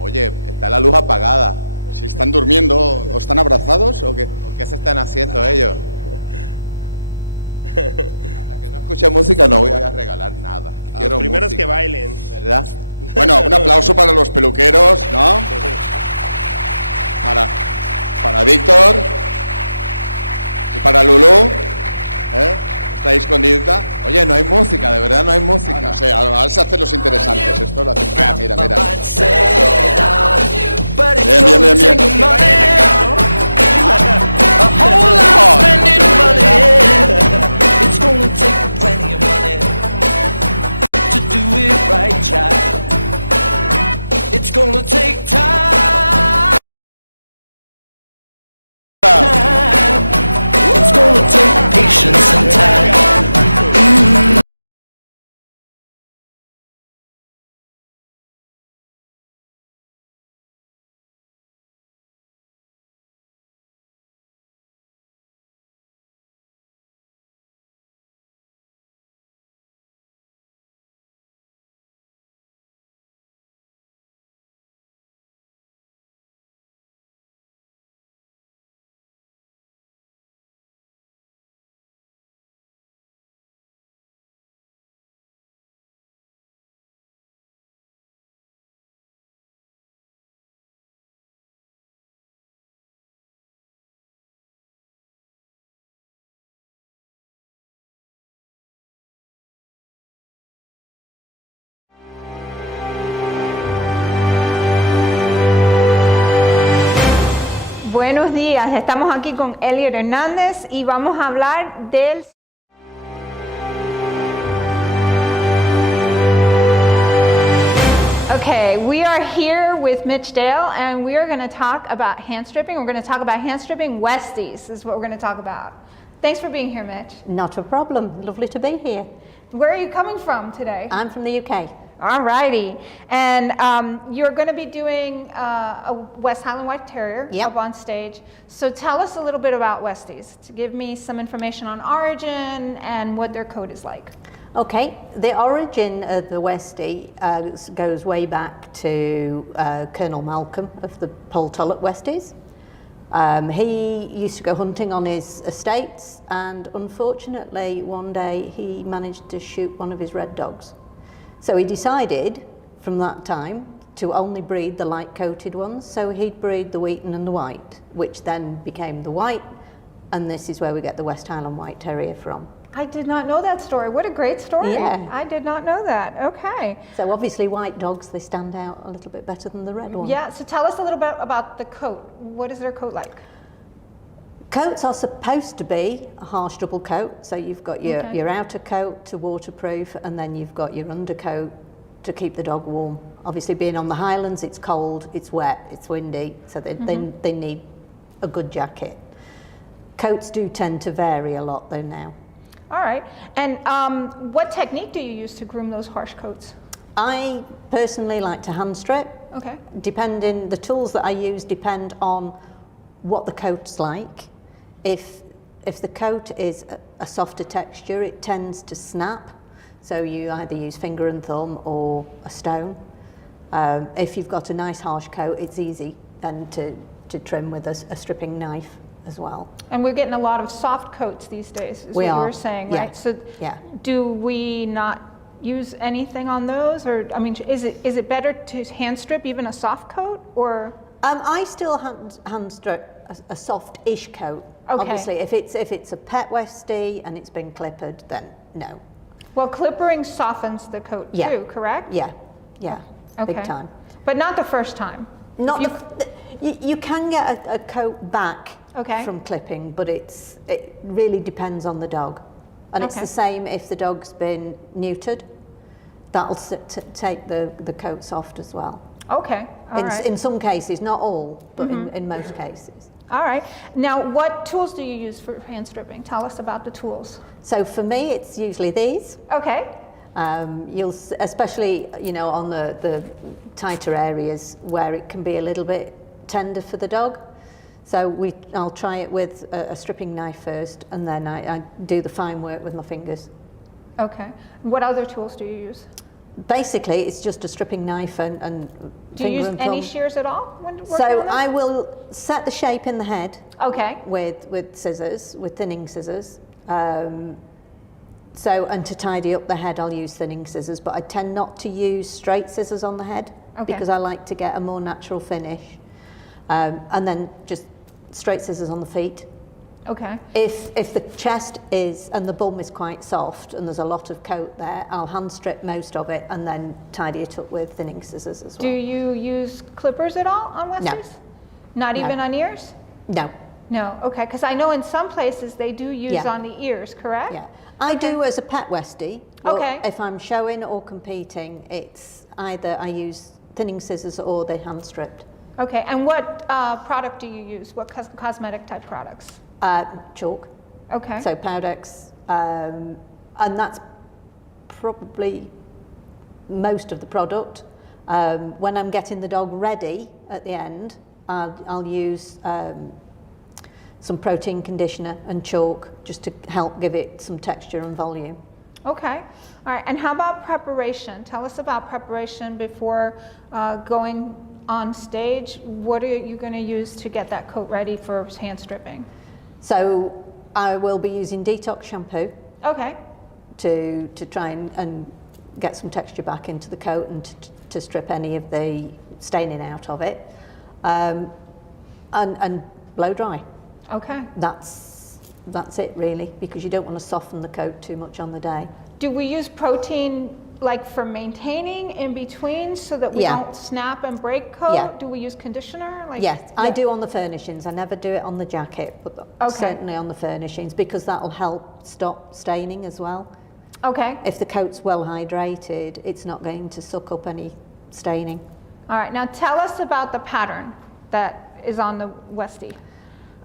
Oye, está la luz apagada. Si están durmiendo, ¿o están abrazados o qué? ¿O qué se están haciendo ellos? Hasta que no escuche música no voy a regalar nada. Los primeros que bailen. ¿Verdad? Bueno, un aplauso para los peluqueros, ¿no? Para Víctor y para Lulú, está ahí escondidita. Oye, no hay música, de verdad no hay música. No sé, ahora se hacen los interesantes. Esto lo hacen. Mira. Bien. It's gonna take time. It's gonna take patience and time. Buenos días, estamos aquí con Elliot Hernández y vamos a hablar del... Okay, we are here with Mich and we are going to talk about hand stripping. We're going to talk about hand stripping Westies is what we're going to talk about. Thanks for being here, Mich. Not a problem. Lovely to be here. Where are you coming from today? I'm from the UK. All righty. And you're going to be doing a West Highland White Terrier up on stage. So tell us a little bit about Westies, to give me some information on origin and what their coat is like. Okay, the origin of the Westie goes way back to Colonel Malcolm of the Pole Tulloch Westies. He used to go hunting on his estates, and unfortunately one day he managed to shoot one of his red dogs. So he decided from that time to only breed the light-coated ones, so he'd breed the Wheaten and the White, which then became the White, and this is where we get the West Highland White Terrier from. I did not know that story. What a great story. Yeah. I did not know that. Okay. So obviously white dogs, they stand out a little bit better than the red ones. Yeah, so tell us a little bit about the coat. What is their coat like? Coats are supposed to be a harsh double coat. So you've got your outer coat to waterproof, and then you've got your undercoat to keep the dog warm. Obviously being on the Highlands, it's cold, it's wet, it's windy, so they need a good jacket. Coats do tend to vary a lot though now. All right. And what technique do you use to groom those harsh coats? I personally like to hand strip. Okay. The tools that I use depend on what the coat's like. If the coat is a softer texture, it tends to snap. So you either use finger and thumb or a stone. If you've got a nice harsh coat, it's easy then to trim with a stripping knife as well. And we're getting a lot of soft coats these days, is what you were saying, right? So do we not use anything on those? Or, I mean, is it better to hand strip even a soft coat, or? I still hand strip a soft-ish coat. Okay. Obviously, if it's a pet Westie and it's been clippered, then no. Well, clippering softens the coat too, correct? Yeah, Okay. big time. But not the first time. You can get a coat back from clipping, but it really depends on the dog. And it's the same if the dog's been neutered. That'll take the coat soft as well. Okay, all right. In some cases, not all, but in most cases. All right. Now, what tools do you use for hand stripping? Tell us about the tools. So for me, it's usually these. Okay. You'll, especially, you know, on the tighter areas where it can be a little bit tender for the dog. So I'll try it with a stripping knife first, and then I do the fine work with my fingers. Okay. What other tools do you use? Basically, it's just a stripping knife and do you finger use and any thumb. shears at all when working So on this? I will set the shape in the head. Okay. With scissors, with thinning scissors. And to tidy up the head, I'll use thinning scissors, but I tend not to use straight scissors on the head because I like to get a more natural finish. And then just straight scissors on the feet. Okay. If the chest is and the bum is quite soft and there's a lot of coat there, I'll hand strip most of it and then tidy it up with thinning scissors as well. Do you use clippers at all on Westies? No. Not No. even on ears? No. No, okay, because I know in some places they do use Yeah. on the ears, correct? Yeah. I do as a pet Westie. But Okay. if I'm showing or competing, it's either I use thinning scissors or they hand stripped. Okay, and what product do you use? What cosmetic type products? Chalk. Okay. So Powdex, and that's probably most of the product. When I'm getting the dog ready at the end, I'll use some protein conditioner and chalk just to help give it some texture and volume. Okay, all right, and how about preparation? Tell us about preparation before going on stage. What are you going to use to get that coat ready for hand stripping? So I will be using detox shampoo. Okay. To try and get some texture back into the coat and to strip any of the staining out of it, and blow dry. Okay. That's it really, because you don't want to soften the coat too much on the day. Do we use protein like for maintaining in between so that we don't snap and break coat? Yeah. Do we use conditioner? Yes, I do on the furnishings. I never do it on the jacket, but certainly on the furnishings, because that'll help stop staining as well. Okay. If the coat's well hydrated, it's not going to suck up any staining. All right, now tell us about the pattern that is on the Westie.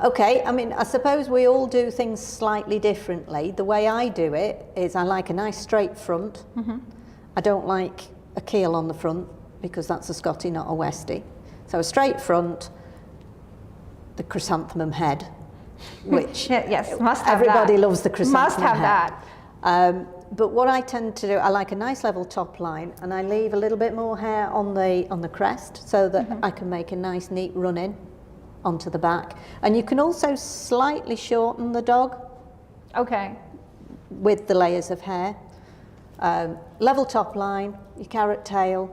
Okay, I mean, I suppose we all do things slightly differently. The way I do it is I like a nice straight front. Mm-hmm. I don't like a keel on the front because that's a Scottie, not a Westie. So a straight front, the chrysanthemum head, which yes, must have everybody that. loves the chrysanthemum Must have head. that. But what I tend to do, I like a nice level top line, and I leave a little bit more hair on the crest so that I can make a nice neat run in onto the back. And you can also slightly shorten the dog. Okay. With the layers of hair. Level top line, your carrot tail.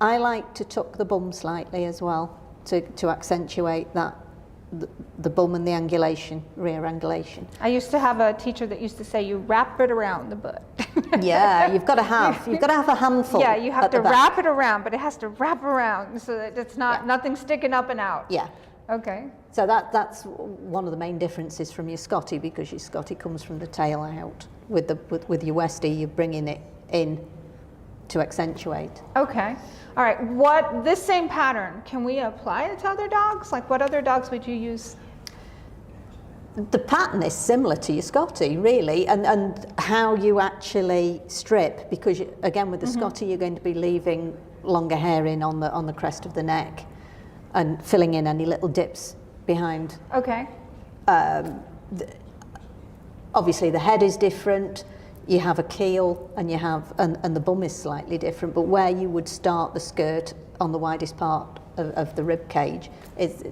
I like to tuck the bum slightly as well to accentuate that the bum and the angulation, rear angulation. I used to have a teacher that used to say you wrap it around the butt. Yeah, you've got to have a handful. Yeah, you have at to the back. wrap it around, but it has to wrap around so that it's not nothing sticking up and out. Yeah. Okay. So that's one of the main differences from your Scottie, because your Scottie comes from the tail out. With your Westie, you're bringing it in to accentuate. Okay. All right. This same pattern, can we apply it to other dogs? Like what other dogs would you use? The pattern is similar to your Scottie, really, and how you actually strip, because again with the Scottie you're going to be leaving longer hair in on the crest of the neck and filling in any little dips behind. Okay. Obviously the head is different. You have a keel and and the bum is slightly different, but where you would start the skirt on the widest part of the rib cage is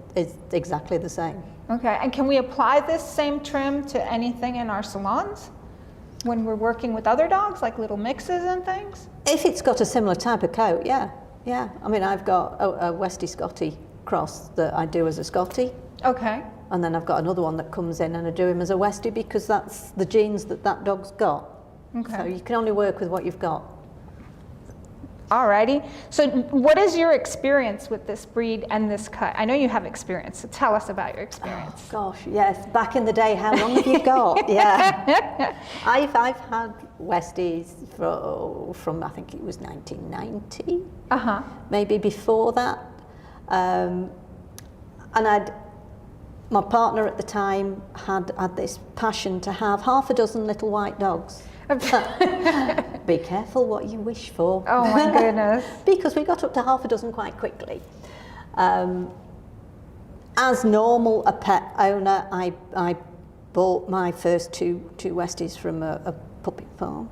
exactly the same. Okay, and can we apply this same trim to anything in our salons when we're working with other dogs, like little mixes and things? If it's got a similar type of coat, yeah. I mean, I've got a Westie Scottie cross that I do as a Scottie. Okay. And then I've got another one that comes in and I do him as a Westie because that's the genes that dog's got. Okay. So you can only work with what you've got. Alrighty. So what is your experience with this breed and this cut? I know you have experience, so tell us about your experience. Oh, gosh, yes. Back in the day, how long have you got? Yeah. I've had Westies from I think it was 1990. Maybe before that. And my partner at the time had this passion to have half a dozen little white dogs. Be careful what you wish for. Oh my goodness. Because we got up to half a dozen quite quickly. As normal, a pet owner, I bought my first two Westies from a puppy farm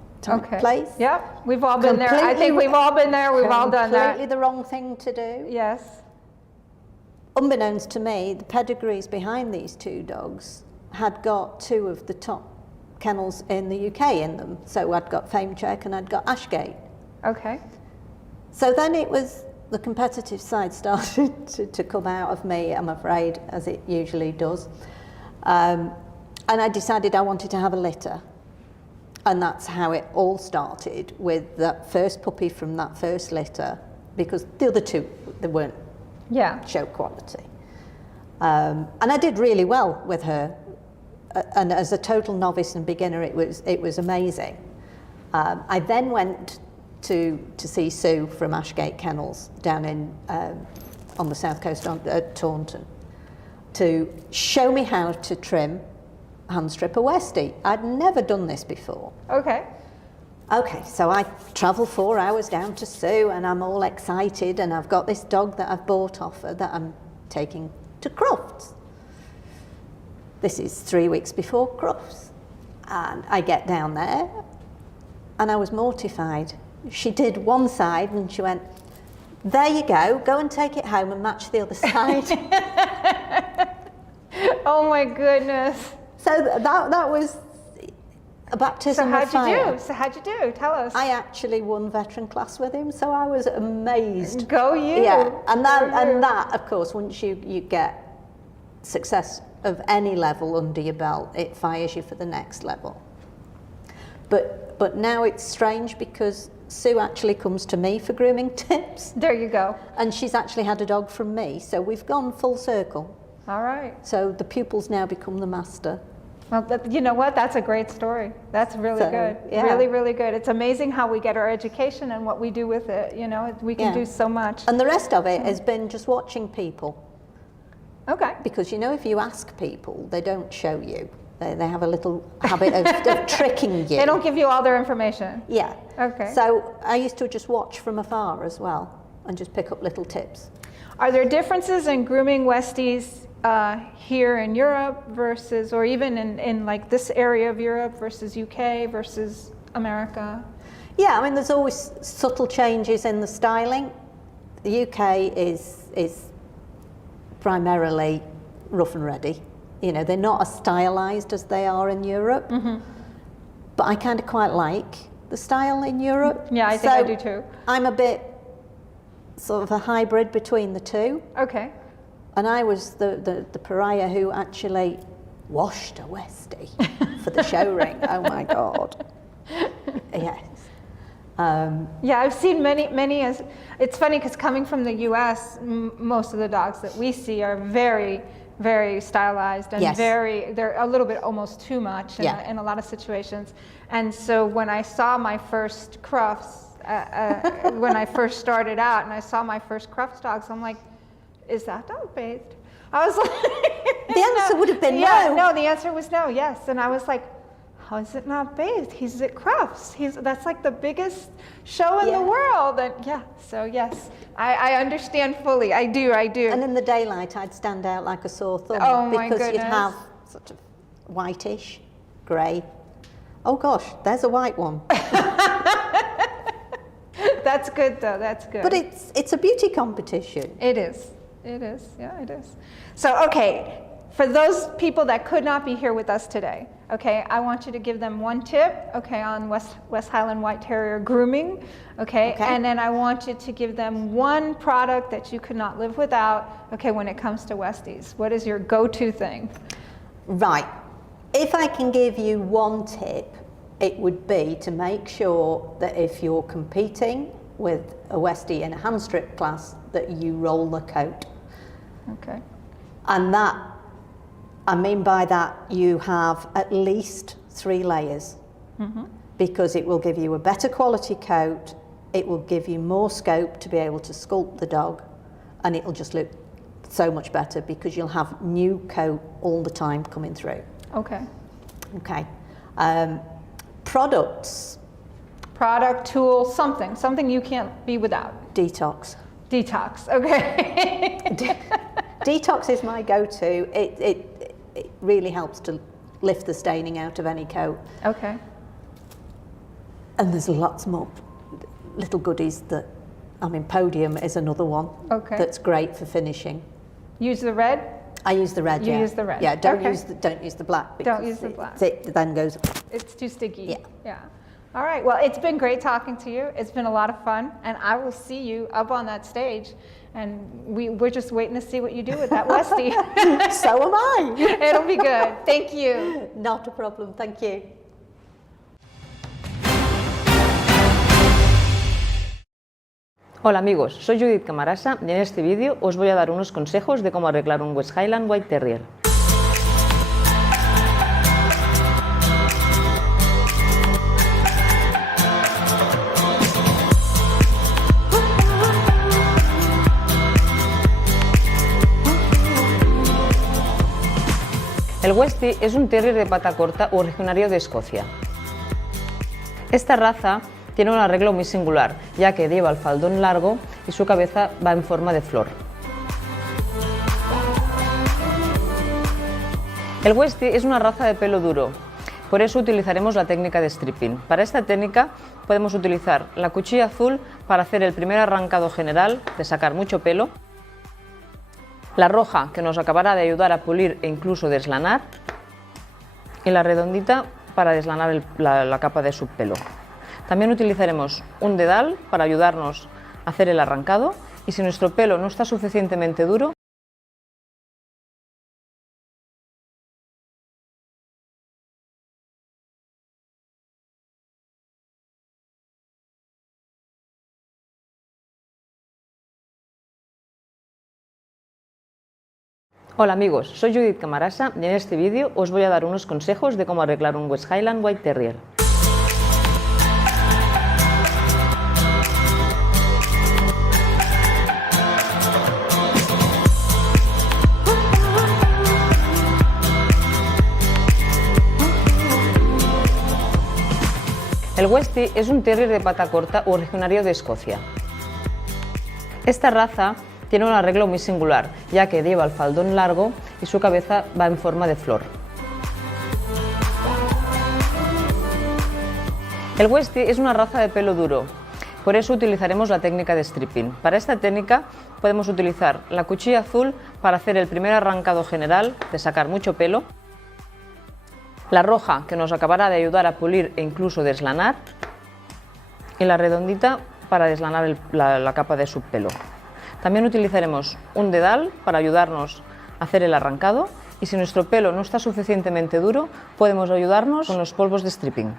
place. Yep, we've all been there. I think we've all been there. We've all done that. Completely the wrong thing to do. Yes. Unbeknownst to me, the pedigrees behind these two dogs had got two of the top kennels in the UK in them. So I'd got Famecheck and I'd got Ashgate. Okay. So then it was, the competitive side started to come out of me, I'm afraid, as it usually does. And I decided I wanted to have a litter. And that's how it all started, with that first puppy from that first litter, because the other two, they weren't show quality. And I did really well with her. And as a total novice and beginner, it was amazing. I then went to see Sue from Ashgate Kennels down in on the south coast at Taunton to show me how to trim hand strip a Westie. I'd never done this before. Okay. Okay, so I travel 4 hours down to Sue and I'm all excited, and I've got this dog that I've bought off her that I'm taking to Crufts. This is 3 weeks before Crufts. And I get down there and I was mortified. She did one side and she went, "There you go and take it home and match the other side." Oh my goodness. So that was a baptism of fire. So how'd you do? Tell us. I actually won veteran class with him, so I was amazed. Go you. Yeah, and that, of course, once you get success of any level under your belt, it fires you for the next level. But now it's strange because Sue actually comes to me for grooming tips. There you go. And she's actually had a dog from me, so we've gone full circle. All right. So the pupils now become the master. Well, you know what? That's a great story. That's really good. Yeah. Really, really good. It's amazing how we get our education and what we do with it. You know, we can do so much. And the rest of it has been just watching people. Okay. Because, you know, if you ask people, they don't show you. They have a little habit of tricking you. They don't give you all their information. Yeah. Okay. So I used to just watch from afar as well and just pick up little tips. Are there differences in grooming Westies here in Europe versus, or even in like this area of Europe versus UK versus America? Yeah, I mean, there's always subtle changes in the styling. The UK is primarily rough and ready. You know, they're not as stylized as they are in Europe. Mm-hmm. But I kind of quite like the style in Europe. Yeah, I think I do too. I'm a bit sort of a hybrid between the two. Okay. And I was the pariah who actually washed a Westie for the show ring. Oh my God. Yes. Yeah, I've seen many as, it's funny because coming from the US, most of the dogs that we see are very, very stylized and they're a little bit almost too much in a lot of situations. And so when I saw my first Crufts, when I first started out and I saw my first Crufts dogs, I'm like, is that dog bathed? I was like, the answer would have been no. No, the answer was no, yes. And I was like, how is it not bathed? He's at Crufts. That's like the biggest show in the world. And so yes, I understand fully. I do. And in the daylight, I'd stand out like a sore thumb. Oh my because goodness. You'd have sort of whitish, grey. Oh gosh, there's a white one. That's good though, that's good. But it's a beauty competition. It is. It is, yeah, it is. So, okay, for those people that could not be here with us today, okay, I want you to give them one tip, okay, on West Highland White Terrier grooming, okay, and then I want you to give them one product that you could not live without, okay, when it comes to Westies. What is your go-to thing? Right. If I can give you one tip, it would be to make sure that if you're competing with a Westie in a hand strip class, that you roll the coat. Okay. And that, I mean by that, you have at least 3 layers, because it will give you a better quality coat, it will give you more scope to be able to sculpt the dog, and it'll just look so much better because you'll have new coat all the time coming through. Okay. Okay. Products. product, tool, something you can't be without. Detox. Detox, okay. Detox is my go-to. It really helps to lift the staining out of any coat. Okay. And there's lots more little goodies that, Podium is another one. Okay. That's great for finishing. Use the red? I use the red, You yeah. use the red. Yeah, don't Okay. use the black. Don't use the black. It then goes... It's too sticky. Yeah. Yeah. All right, well, it's been great talking to you. It's been a lot of fun, and I will see you up on that stage, and we're just waiting to see what you do with that Westie. So am I. It'll be good. Thank you. Not a problem, thank you. Hola amigos, soy Judith Camarasa y en este vídeo os voy a dar unos consejos de cómo arreglar un West Highland White Terrier. El Westie es un terrier de pata corta originario de Escocia. Esta raza tiene un arreglo muy singular, ya que lleva el faldón largo y su cabeza va en forma de flor. El Westie es una raza de pelo duro, por eso utilizaremos la técnica de stripping. Para esta técnica podemos utilizar la cuchilla azul para hacer el primer arrancado general de sacar mucho pelo, la roja que nos acabará de ayudar a pulir e incluso deslanar, y la redondita para deslanar la capa de subpelo. También utilizaremos un dedal para ayudarnos a hacer el arrancado, y si nuestro pelo no está suficientemente duro, Hola amigos, soy Judith Camarasa y en este vídeo os voy a dar unos consejos de cómo arreglar un West Highland White Terrier. El Westie es un terrier de pata corta originario de Escocia. Esta raza tiene un arreglo muy singular, ya que lleva el faldón largo y su cabeza va en forma de flor. El Westie es una raza de pelo duro, por eso utilizaremos la técnica de stripping. Para esta técnica podemos utilizar la cuchilla azul para hacer el primer arrancado general de sacar mucho pelo, la roja que nos acabará de ayudar a pulir e incluso deslanar, y la redondita para deslanar la capa de subpelo. También utilizaremos un dedal para ayudarnos a hacer el arrancado, y si nuestro pelo no está suficientemente duro, podemos ayudarnos con los polvos de stripping.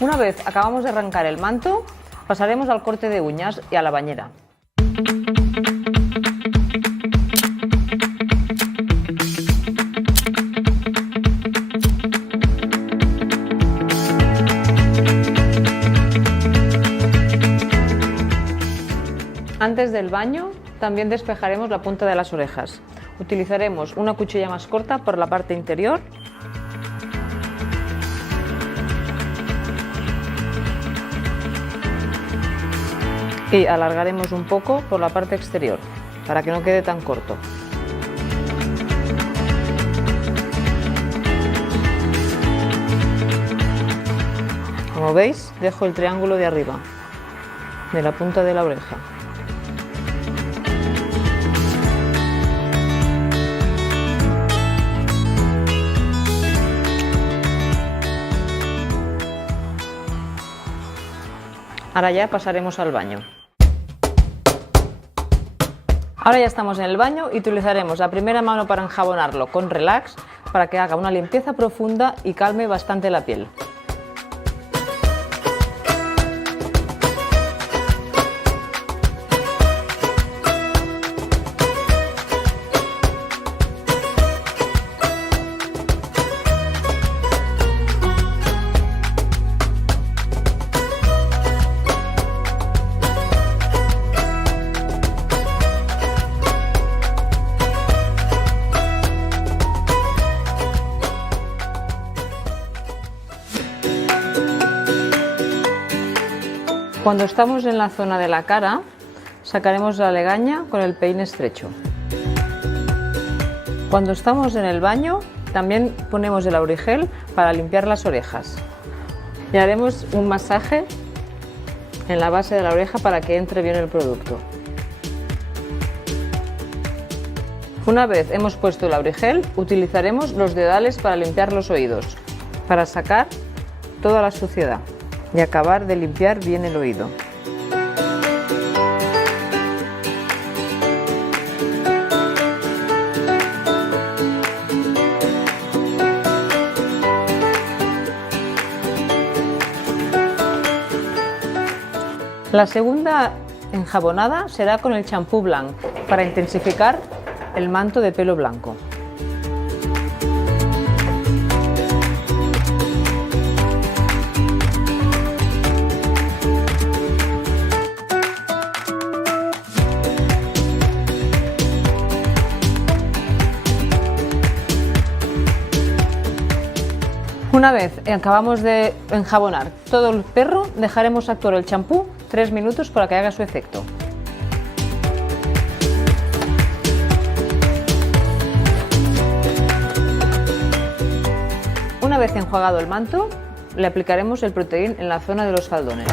Una vez acabamos de arrancar el manto, pasaremos al corte de uñas y a la bañera. Antes del baño, también despejaremos la punta de las orejas. Utilizaremos una cuchilla más corta por la parte interior y alargaremos un poco por la parte exterior para que no quede tan corto. Como veis, dejo el triángulo de arriba, de la punta de la oreja. Ahora ya pasaremos al baño. Ahora ya estamos en el baño y utilizaremos la primera mano para enjabonarlo con relax para que haga una limpieza profunda y calme bastante la piel. Cuando estamos en la zona de la cara, sacaremos la legaña con el peine estrecho. Cuando estamos en el baño, también ponemos el aurigel para limpiar las orejas. Y haremos un masaje en la base de la oreja para que entre bien el producto. Una vez hemos puesto el aurigel, utilizaremos los dedales para limpiar los oídos, para sacar toda la suciedad y acabar de limpiar bien el oído. La segunda enjabonada será con el champú blanc para intensificar el manto de pelo blanco. Una vez acabamos de enjabonar todo el perro, dejaremos actuar el champú 3 minutos para que haga su efecto. Una vez enjuagado el manto, le aplicaremos el proteín en la zona de los faldones.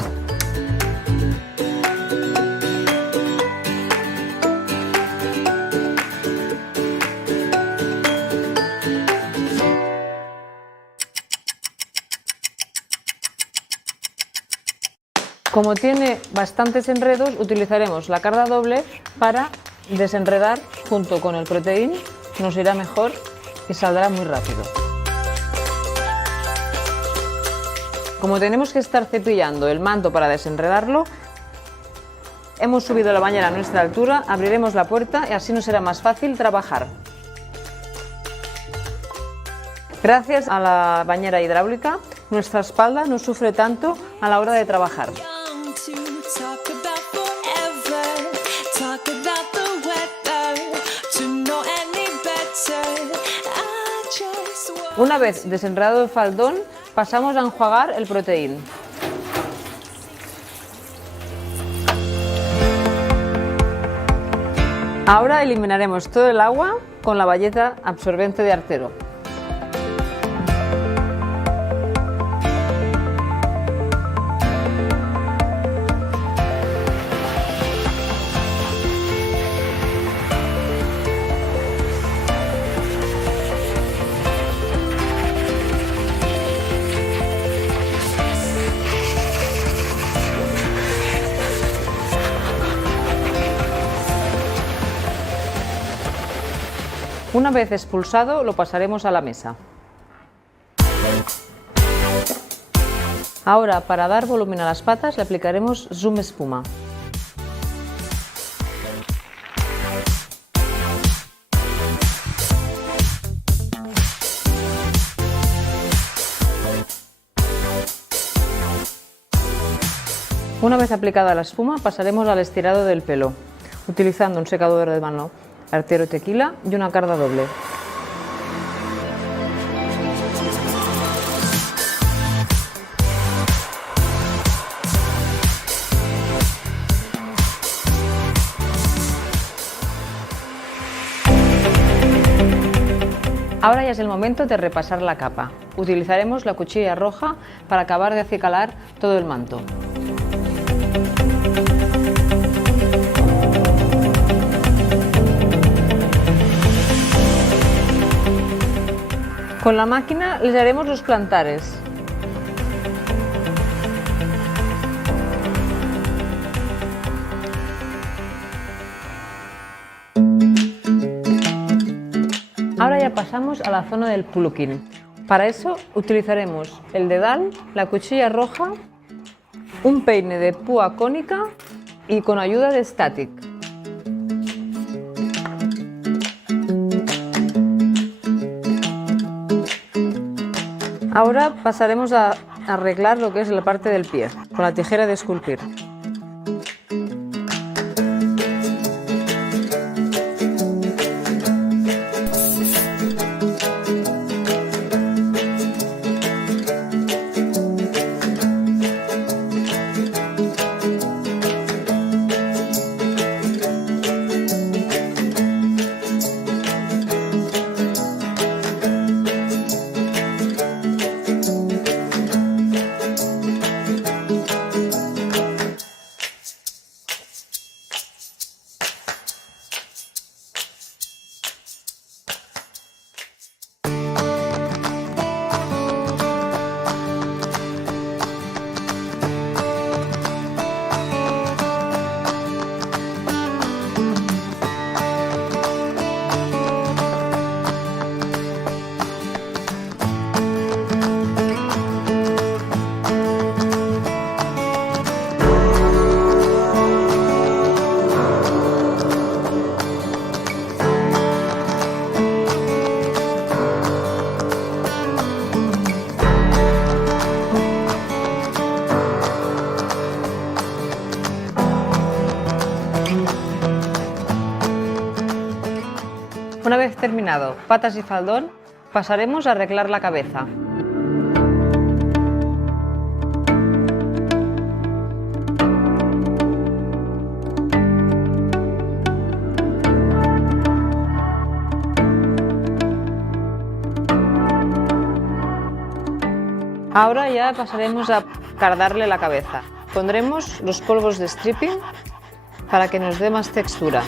Como tiene bastantes enredos, utilizaremos la carga doble para desenredar junto con el proteín, nos irá mejor y saldrá muy rápido. Como tenemos que estar cepillando el manto para desenredarlo, hemos subido la bañera a nuestra altura, abriremos la puerta y así nos será más fácil trabajar. Gracias a la bañera hidráulica, nuestra espalda no sufre tanto a la hora de trabajar. Una vez desenredado el faldón, pasamos a enjuagar el proteín. Ahora eliminaremos todo el agua con la bayeta absorbente de Artero. Una vez expulsado, lo pasaremos a la mesa. Ahora, para dar volumen a las patas, le aplicaremos zoom espuma. Una vez aplicada la espuma, pasaremos al estirado del pelo, utilizando un secador de mano Artero Tequila y una carga doble. Ahora ya es el momento de repasar la capa. Utilizaremos la cuchilla roja para acabar de acicalar todo el manto. Con la máquina les haremos los plantares. Ahora ya pasamos a la zona del plucking. Para eso utilizaremos el dedal, la cuchilla roja, un peine de púa cónica y con ayuda de static. Ahora pasaremos a arreglar lo que es la parte del pie con la tijera de esculpir. Una vez terminado patas y faldón, pasaremos a arreglar la cabeza. Ahora ya pasaremos a cardarle la cabeza. Pondremos los polvos de stripping para que nos dé más textura.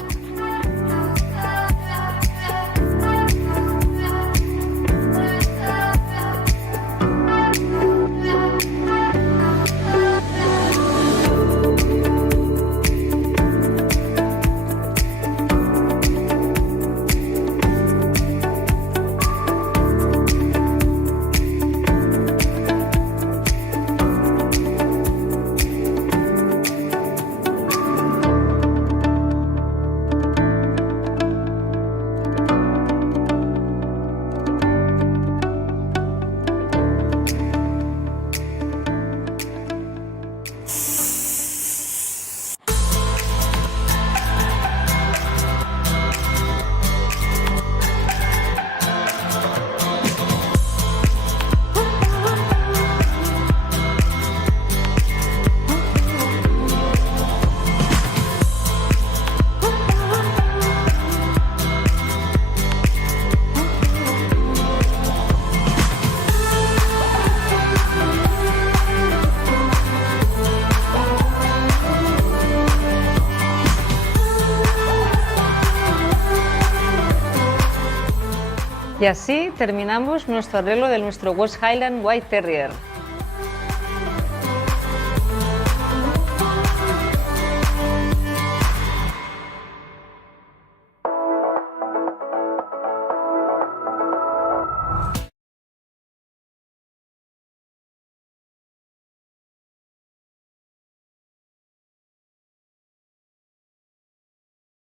Y así terminamos nuestro arreglo de nuestro West Highland White Terrier.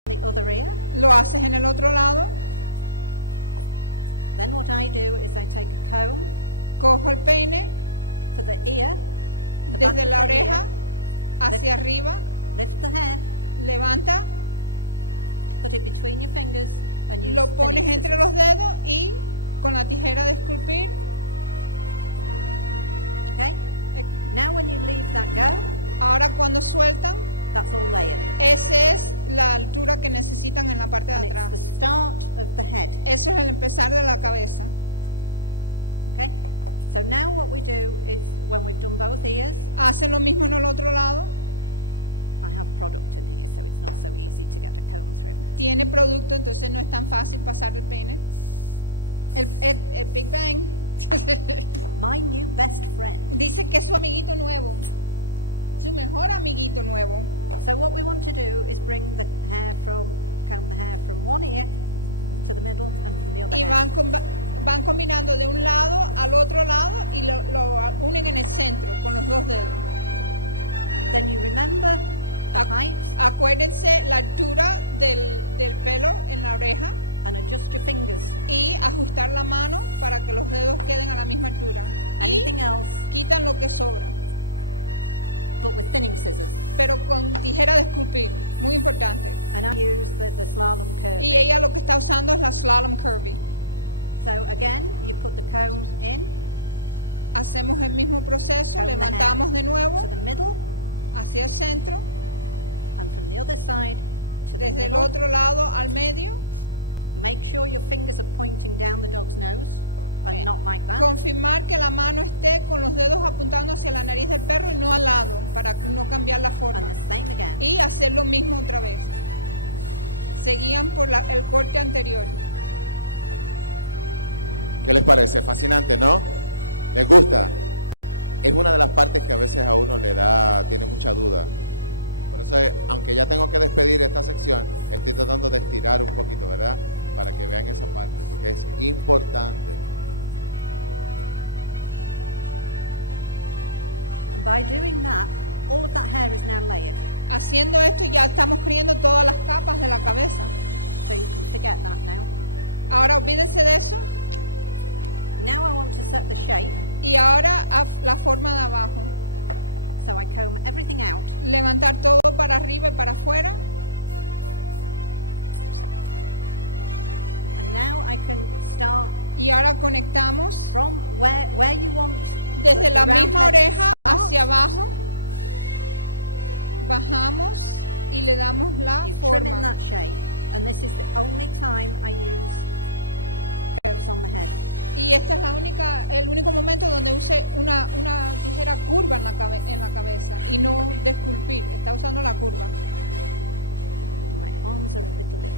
The other ear. Lo haces en el otro lado. Then what I do is I take a comb. Cojo el peine. For the ear. Desde la oreja hacia arriba. Lift the hair. Levanta. Put it between your fingers and use lo pones thinning entre scissors. los dedos y con la tijera de esculpir. Okay. Now when you leave that go. Ahora cuando sueltan. That's all layered. Esa es la altura que necesitan en la parte de And atrás. it's the start of the head. Eso es el empezar de la cabeza. Okay? So now what we do is, when we've done both ears, Hacen lo mismo en el otro lado. I have product in here, so it's not so easy to get a comb through. Tiene producto, entonces no es tan fácil pasar el peine. El Big Bang. My new best friend. Dice que es su amiguito nuevo. Su mejor amiguito nuevo. So what we want to do is bring the hair comb the hair from one ear to the middle and from the other Y hair. van combinando de un lado al otro lado y lo unen en el centro con los dos dedos. Then you remember the height. Acuérdense la altura del pelo en la oreja. And adjust your fingers. Y ajustar la mano para que los dedos queden a la misma altura. Anything else? Quitan lo que sobra. But with thinning scissors. Pero con tijera de esculpir, muy importante. And I use the slalom curvy. Y ella lo que está usando es la slalom curvy. So again, you put the comb in. Hacemos el mismo proceso, Comb the levantamos hair de nuevo to the middle, hacia el centro. and from the other side to the Desde el middle. otro lado al medio. Make sure your fingers are pointing down the dog's nose and not like that. Confirmar que la mano esté con los dedos apuntando hacia la nariz del perro y no al lado, para no cambiar la forma. And the same again. Y hacer lo mismo otra vez. Seguían por el corte anterior. ¿Qué les parece? Fascinante, ¿no? ¿Les gusta? Es una de las partes que a veces a uno tiene mucha duda. Por eso, aunque ya tengo que despedir esta sección, estoy tratando de estirar un poquito, ¿verdad? Para que vean esa parte, porque es importante. And by doing that, all of that hair is now layered. Haciendo esto ya estamos creando todas las capas de la cabeza. So you can forget that now. Ahora olvídense de eso. Now I want to set the shape. Y ahora la forma de abajo. So I comb everything out. Levantar todo para arriba y para afuera. And now I can start. Y ahora conectamos from where you want. Desde la round misma head to oreja start. hacia abajo. Bajamos y le damos la You trim in forma. that shape, and this is the only time I use curves on the head. Y esta es el único momento donde use una tijera curva en la cabeza y no de esculpir. Está usando la curva. My arms are a little bit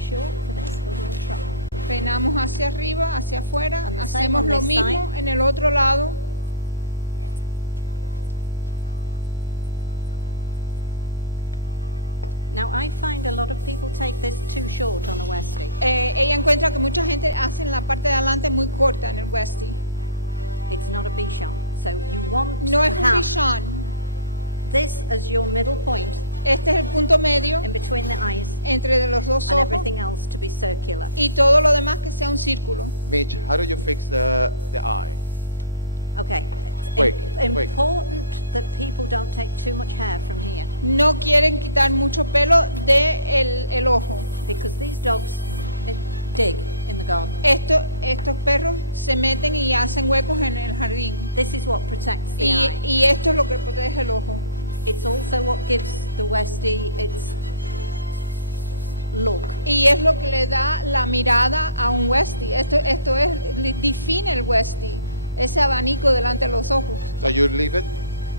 short for this, but we'll try. Peinamos hacia arriba, hacia afuera. And the same Hacemos on lo this mismo side. en el otro lado. Now I find a lot of people take this too short on a Westie. Ella encuentra que mucha gente hace en la parte de adelante muy corta en el Westie. It's not a bichon, so you want No to es un have bichon. this as your middle point. Este es el punto medio in between the eyes, entre los dos and ojos everything else to be circular. y todo lo demás que sea un círculo. Mitch, how do you fix the eye? Okay. Quick, Important that people don't take too much hair from here. No quieren quitar mucho pelo de el ojo. Because these dogs dig in the garden. Estos perros se meten y hacen huecos en el jardín. This is what protects the eye. Y esto es lo que protege el ojo. It's also what gives the Westie its look. Y es lo que le da la mirada a un Westie. Esto define el Westie. Ese abanico delante de los ojos. So you leave it?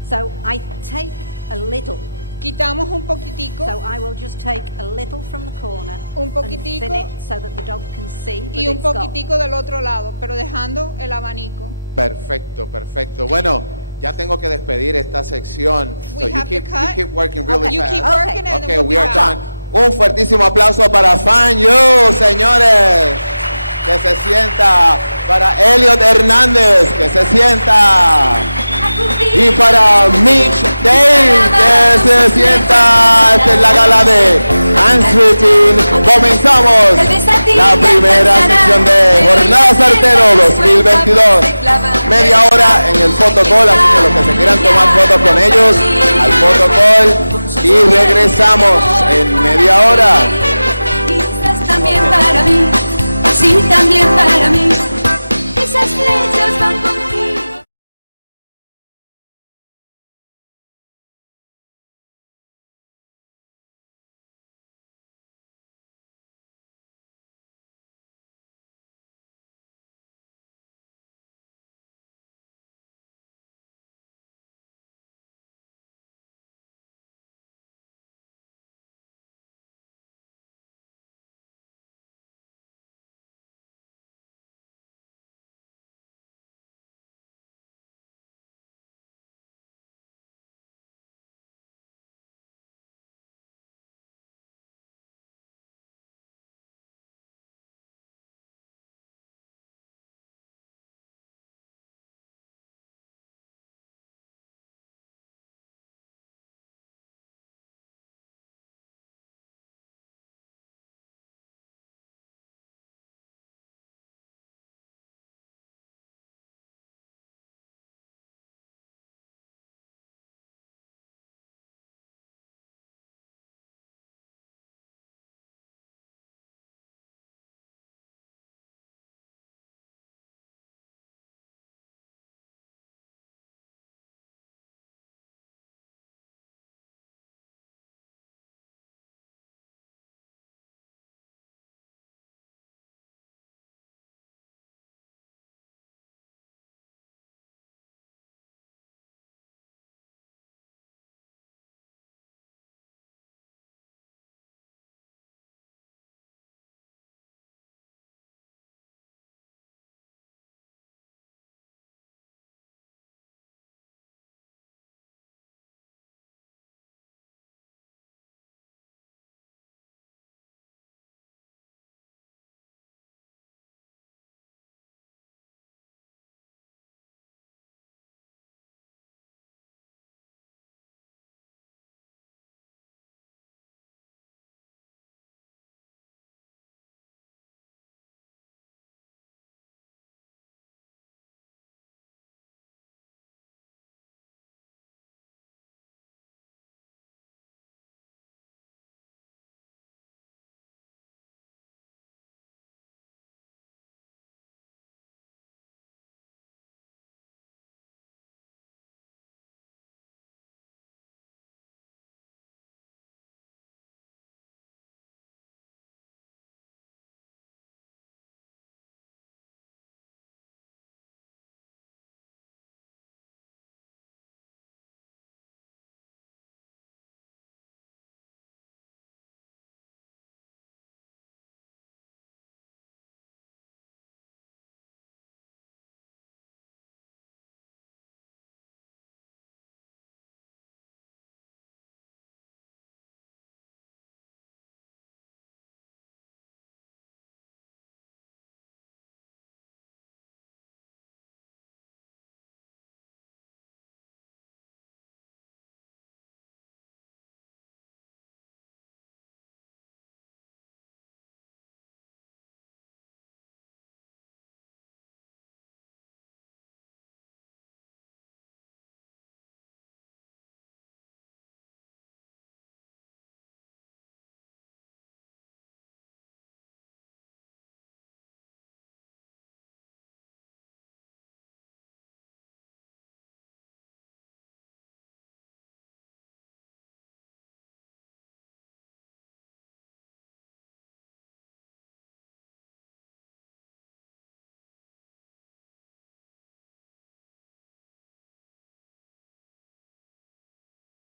So I take a little. Quitamos un poquitico. So I will just take a little from the corner. Un poquitico. And thin it so that the dog can see. Y un poquitico del otro lado, pero dejando el abanico. Perfecto, perfecto. Bueno, ya tengo que despedir esta sección. So you keep working really You fast. keep working and Okay, then we we'll are be done. back. Un fuertísimo aplauso para Fan You, señores. Que se sienta. Para Elliot Hernández, que se sienta. Y para Mich Dale, que se sienta. Esta es la gala de Ansritin. Comenzamos la primera sección de Jornadas Artero 2022. Media hora en el photocall, así que los que se quieran tomar fotos con ellos, al photocall. Y regresamos en media hora. También para mí, sí, también para mí.